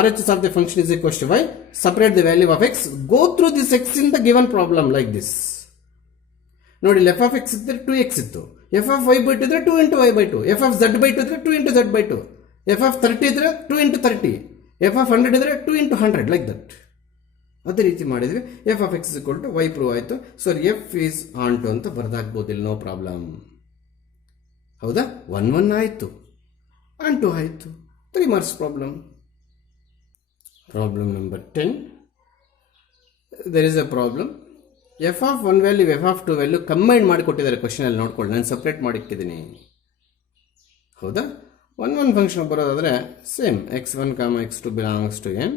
RHS of the function is equal to y, separate the value of x, go through this x in the given problem like this. ನೋಡಿ, f of X ಇದ್ದರೆ 2x ಇತ್ತು, F of y/2 ಇದ್ರೆ 2 into y/2, F of z/2 ಇದ್ರೆ 2 into z/2, F of 30 ಇದ್ರೆ 2 into 30, F of 100 ಇದ್ರೆ 2 into 100 like that. ಅದೇ ರೀತಿ ಮಾಡಿದ್ವಿ. F of x equal to y prove ಆಯಿತು. So f is onto ಅಂತ ಬರ್ದಾಕ್ಬೋದು, ಇಲ್ಲಿ ನೋ ಪ್ರಾಬ್ಲಮ್. ಹೌದಾ? 1 ಆಯಿತು, ಆನ್ ಟು ಆಯಿತು. 3 marks problem. Problem number 10. There is a problem. F of 1 value, F of 2 value combine ಮಾಡಿ ಕೊಟ್ಟಿದ್ದಾರೆ ಕ್ವಶನಲ್ಲಿ. ನೋಡ್ಕೊಳ್ಳಿ, ನಾನು ಸಪ್ರೇಟ್ ಮಾಡಿ ಇಟ್ಟಿದ್ದೀನಿ. ಹೌದಾ? 1 ಫಂಕ್ಷನ್ ಬರೋದಾದರೆ same x1, x2 belongs to n.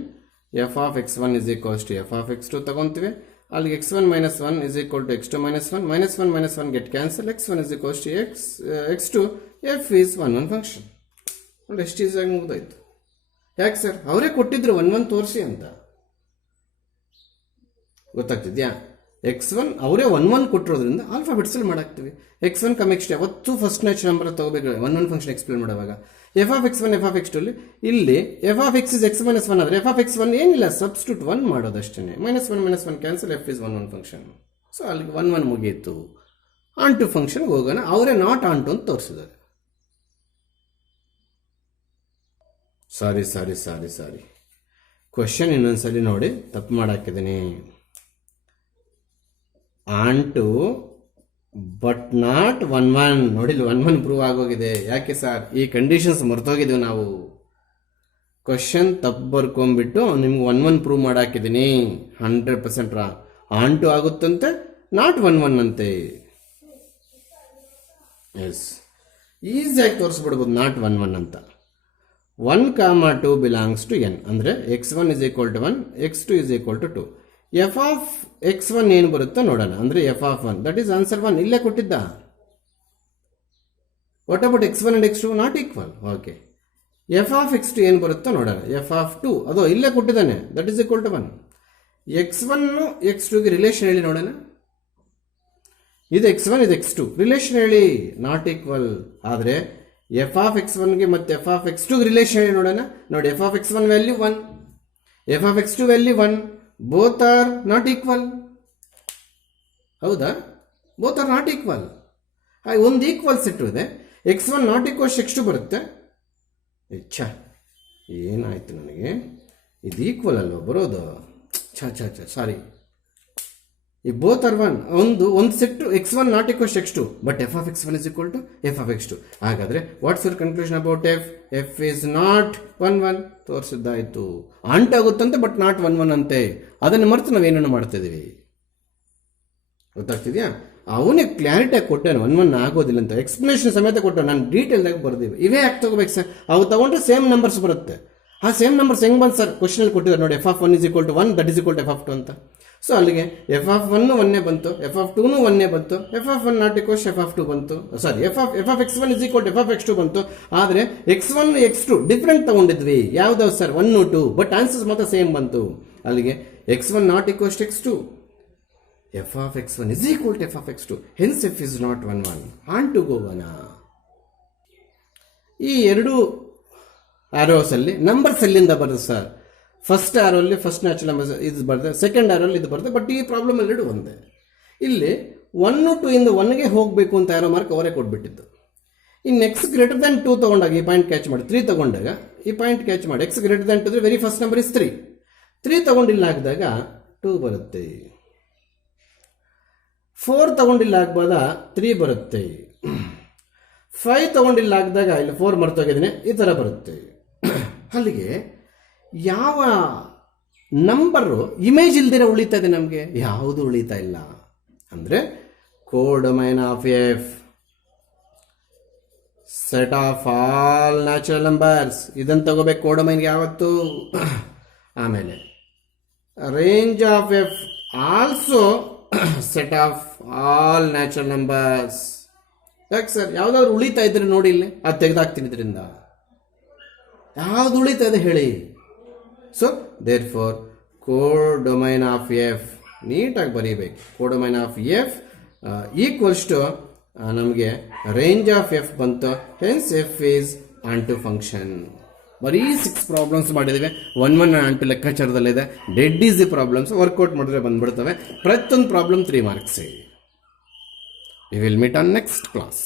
F of x1 is equals to F of x2 ತಗೊಂತೀವಿ. ಅಲ್ಲಿಗೆ x1 minus 1 is equal to x2 minus 1. minus 1 get cancel. x1 is equals to x2. f is 1 function. ನೋಡಿ, ಎಷ್ಟು ಈಸಿಯಾಗಿ ಮುಗಿದಾಯ್ತು. ಯಾಕೆ sir? ಅವರೇ ಕೊಟ್ಟಿದ್ರು 1 ತೋರಿಸಿ ಅಂತ. ಗೊತ್ತಾಗ್ತಿದ್ಯಾ? x1 ಅವರೇ 1 ಕೊಟ್ಟಿರೋದ್ರಿಂದ ಆಲ್ಫಾಬೆಟ್ಸಲ್ಲಿ ಮಾಡಾಕ್ತೀವಿ. x1, x2 ಯಾವತ್ತೂ ಫಸ್ಟ್ ನ್ಯಾಚ್ ನಂಬರ್ ತಗೋಬೇಕು 1 ಫಂಕ್ಷನ್ ಎಕ್ಸ್ಪ್ಲೇನ್ ಮಾಡುವಾಗ. F of x1, F of x2 ಇಲ್ಲಿ F of X is x minus 1 ಆದರೆ ಎಫ್ ಆಫ್ x1 ಏನಿಲ್ಲ, substitute 1 ಮಾಡೋದಷ್ಟೇ. -1 cancel, F is 1 function. So ಅಲ್ಲಿಗೆ 1 ಮುಗಿಯಿತು. ಆನ್ ಟು ಫಂಕ್ಷನ್ಗೆ ಹೋಗೋಣ. ಅವರೇ ನಾಟ್ ಆನ್ ಟು ಅಂತ ತೋರಿಸಿದ್ದಾರೆ. ಸಾರಿ ಕ್ವಶನ್ ಇನ್ನೊಂದ್ಸಲಿ ನೋಡಿ, ತಪ್ಪು ಮಾಡಾಕಿದ್ದೀನಿ. ಆನ್ ಟು ಬಟ್ ನಾಟ್ 1 ನೋಡಿ, 1 ಪ್ರೂವ್ ಆಗೋಗಿದೆ. ಯಾಕೆ ಸರ್? ಈ ಕಂಡೀಷನ್ಸ್ ಮರ್ತೋಗಿದ್ದೀವಿ ನಾವು. ಕ್ವಶನ್ ತಪ್ಪು ಬರ್ಕೊಂಡ್ಬಿಟ್ಟು ನಿಮ್ಗೆ 1 ಪ್ರೂವ್ ಮಾಡಾಕಿದ್ದೀನಿ. 100% ರಾಂಗ್. ಆನ್ ಟು ಆಗುತ್ತಂತೆ, ನಾಟ್ 1 ಅಂತೆ. ಎಸ್, ಈಸಿಯಾಗಿ ತೋರಿಸ್ಬಿಡ್ಬೋದು ನಾಟ್ 1 ಅಂತ. 1, 2 ಬಿಲಾಂಗ್ಸ್ ಟು n ಅಂದರೆ x1 is equal to 1, x2 is equal to 2. F of x1 ಏನು ಬರುತ್ತೋ ನೋಡೋಣ. ಅಂದರೆ F of 1, that is answer 1. ಇಲ್ಲೇ ಕೊಟ್ಟಿದ್ದ. What about x1 and x2 not equal? Okay. F of x2 ಏನು ಬರುತ್ತೋ ನೋಡೋಣ. ಎಫ್ ಆಫ್ 2 ಅದು ಇಲ್ಲೇ ಕೊಟ್ಟಿದ್ದಾನೆ, that is equal to 1. x1 x2ಗೆ ರಿಲೇಷನ್ ಹೇಳಿ ನೋಡೋಣ. ಇದು x1, ಇದು x2 ರಿಲೇಷನ್ ಹೇಳಿ. ನಾಟ್ ಈಕ್ವಲ್ ಆದರೆ ಎಫ್ ಆಫ್ x1ಗೆ ಮತ್ತು ಎಫ್ ಆಫ್ x2ಗೆ ರಿಲೇಷನ್ ಹೇಳಿ ನೋಡೋಣ. ನೋಡಿ, f of x1 value 1, F of x2 value 1, both are not equal. ಹೌದಾ? Both are not equal. ಹಾಗೆ ಒಂದು ಈಕ್ವಲ್ ಸೆಟ್ ಇದೆ. x1 ನಾಟ್ ಈಕ್ವಲ್ಸ್ x2 ಬರುತ್ತೆ. ಛ, ಏನಾಯ್ತು ನನಗೆ? ಇದು ಈಕ್ವಲ್ ಅಲ್ವಾ ಬರೋದು? ಸಾರಿ. ಈ ಬೋತ್ ಆರ್ 1, ಒಂದು set x1 not equals x2, but f of x1 is equal to F of x2. ಹಾಗಾದರೆ what's your conclusion about f? F is not 1 ತೋರಿಸಿದ್ದಾಯಿತು. ಆಂಟ್ ಆಗುತ್ತಂತೆ, ಬಟ್ ನಾಟ್ 1 ಅಂತೆ. ಅದನ್ನು ಮರೆತು ನಾವೇನೇನು ಮಾಡ್ತಿದ್ದೀವಿ. ಗೊತ್ತಾಗ್ತಿದ್ಯಾ? ಅವನೇ ಕ್ಲಾರಿಟಿಯಾಗಿ ಕೊಟ್ಟೆ, 1 ಆಗೋದಿಲ್ಲ ಅಂತ ಎಕ್ಸ್ಪ್ಲನೇಷನ್ ಸಮೇತ ಕೊಟ್ಟೆ. ನಾನು ಡೀಟೇಲ್ದಾಗ ಬರ್ದೀವಿ. ಇವೇ ಯಾಕೆ ತಗೋಬೇಕು ಸರ್? ಅವು ತಗೊಂಡ್ರೆ ಸೇಮ್ ನಂಬರ್ಸ್ ಬರುತ್ತೆ. ಆ ಸೇಮ್ ನಂಬರ್ಸ್ ಹೆಂಗೆ ಬಂತು ಸರ್? ಕ್ವಶನಲ್ಲಿ ಕೊಟ್ಟಿದ್ದಾರೆ ನೋಡಿ, f(1) = 1, that is equal to f(2) ಅಂತ. ಸೊ ಅಲ್ಲಿಗೆ f(1) 1 ಬಂತು, f(2) 1 ಬಂತು, f(1) ≠ f(2) ಬಂತು, ಸಾರಿ f(x1) = f(x2) ಬಂತು. ಆದರೆ x1 x2 ಡಿಫ್ರೆಂಟ್ ತಗೊಂಡಿದ್ವಿ. ಯಾವ್ದಾವ್ ಸರ್? 1 2, ಬಟ್ ಆನ್ಸರ್ಸ್ ಮಾತ್ರ ಸೇಮ್ ಬಂತು. ಅಲ್ಲಿಗೆ x1 ≠ x2, f(x1) = f(x2), hence f is not 1 1. Onto ಹೋಗೋಣ. ಈ ಎರಡು ಆರೋಸಲ್ಲಿ ನಂಬರ್ಸ್ ಎಲ್ಲಿಂದ ಬರುತ್ತೆ ಸರ್? ಫಸ್ಟ್ ಆರೋಲ್ಲಿ ಫಸ್ಟ್ ನ್ಯಾಚುರಲ್ ನಂಬರ್ಸ್ ಇದು ಬರ್ತದೆ, ಸೆಕೆಂಡ್ ಆರೋಲ್ಲಿ ಇದು ಬರ್ತದೆ, ಬಟ್ ಈ ಪ್ರಾಬ್ಲಮ್ ಎರಡು ಒಂದೇ. ಇಲ್ಲಿ 1 2 ಇಂದ 1ಗೆ ಹೋಗಬೇಕು ಅಂತ ಆರೋ ಮಾರ್ಕ್ ಅವರೇ ಕೊಟ್ಬಿಟ್ಟಿದ್ದು. ಇನ್ನು x > 2 ತಗೊಂಡಾಗ ಈ ಪಾಯಿಂಟ್ ಕ್ಯಾಚ್ ಮಾಡಿ, 3 ತಗೊಂಡಾಗ ಈ ಪಾಯಿಂಟ್ ಕ್ಯಾಚ್ ಮಾಡಿ, x > 2 ಅಂದರೆ ವೆರಿ ಫಸ್ಟ್ ನಂಬರ್ ಇಸ್ 3. 3 ತಗೊಂಡಿಲ್ಲ ಹಾಕಿದಾಗ 2 ಬರುತ್ತೆ. 4 ತಗೊಂಡಿಲ್ಲ ಹಾಕ್ಬೋದ 3 ಬರುತ್ತೆ. 5 ತಗೊಂಡಿಲ್ಲ ಹಾಕಿದಾಗ ಇಲ್ಲಿ 4 ಮರ್ತೋಗಿದ್ದೀನಿ, ಈ ಥರ ಬರುತ್ತೆ. ಅಲ್ಲಿಗೆ ಯಾವ ನಂಬರು ಇಮೇಜ್ ಇಲ್ದಿರ ಉಳಿತಾ ಇದೆ ನಮಗೆ? ಯಾವುದು ಉಳಿತಾ ಇಲ್ಲ. ಅಂದರೆ codomain of f, set of all natural numbers, ಇದನ್ನು ತಗೋಬೇಕು ಕೋಡೊಮೈನ್ಗೆ ಯಾವತ್ತು. ಆಮೇಲೆ range of f also set of all natural numbers. ಯಾಕೆ ಸರ್? ಯಾವುದಾದ್ರು ಉಳಿತಾ ಇದ್ರೆ ನೋಡಿ, ಇಲ್ಲಿ ಅದು ತೆಗೆದಾಕ್ತೀನಿ. ಇದರಿಂದ ಯಾವುದು ಉಳಿತಾ ಇದೆ ಹೇಳಿ. So therefore codomain of f ನೀಟಾಗಿ ಬರೀಬೇಕು. Codomain of f equals to ನಮಗೆ ರೇಂಜ್ ಆಫ್ ಎಫ್ ಬಂತು, hence f is onto function. ಬರೀ 6 ಪ್ರಾಬ್ಲಮ್ಸ್ ಮಾಡಿದ್ದೇವೆ. 1 1 ಆಂಟು ಲೆಕ್ಕಾಚಾರದಲ್ಲಿದೆ. ಡೆಡ್ ಈಸಿ ಪ್ರಾಬ್ಲಮ್ಸ್ ವರ್ಕೌಟ್ ಮಾಡಿದ್ರೆ ಬಂದ್ಬಿಡ್ತವೆ. ಪ್ರತಿಯೊಂದು problem 3 marks. We will meet on next class.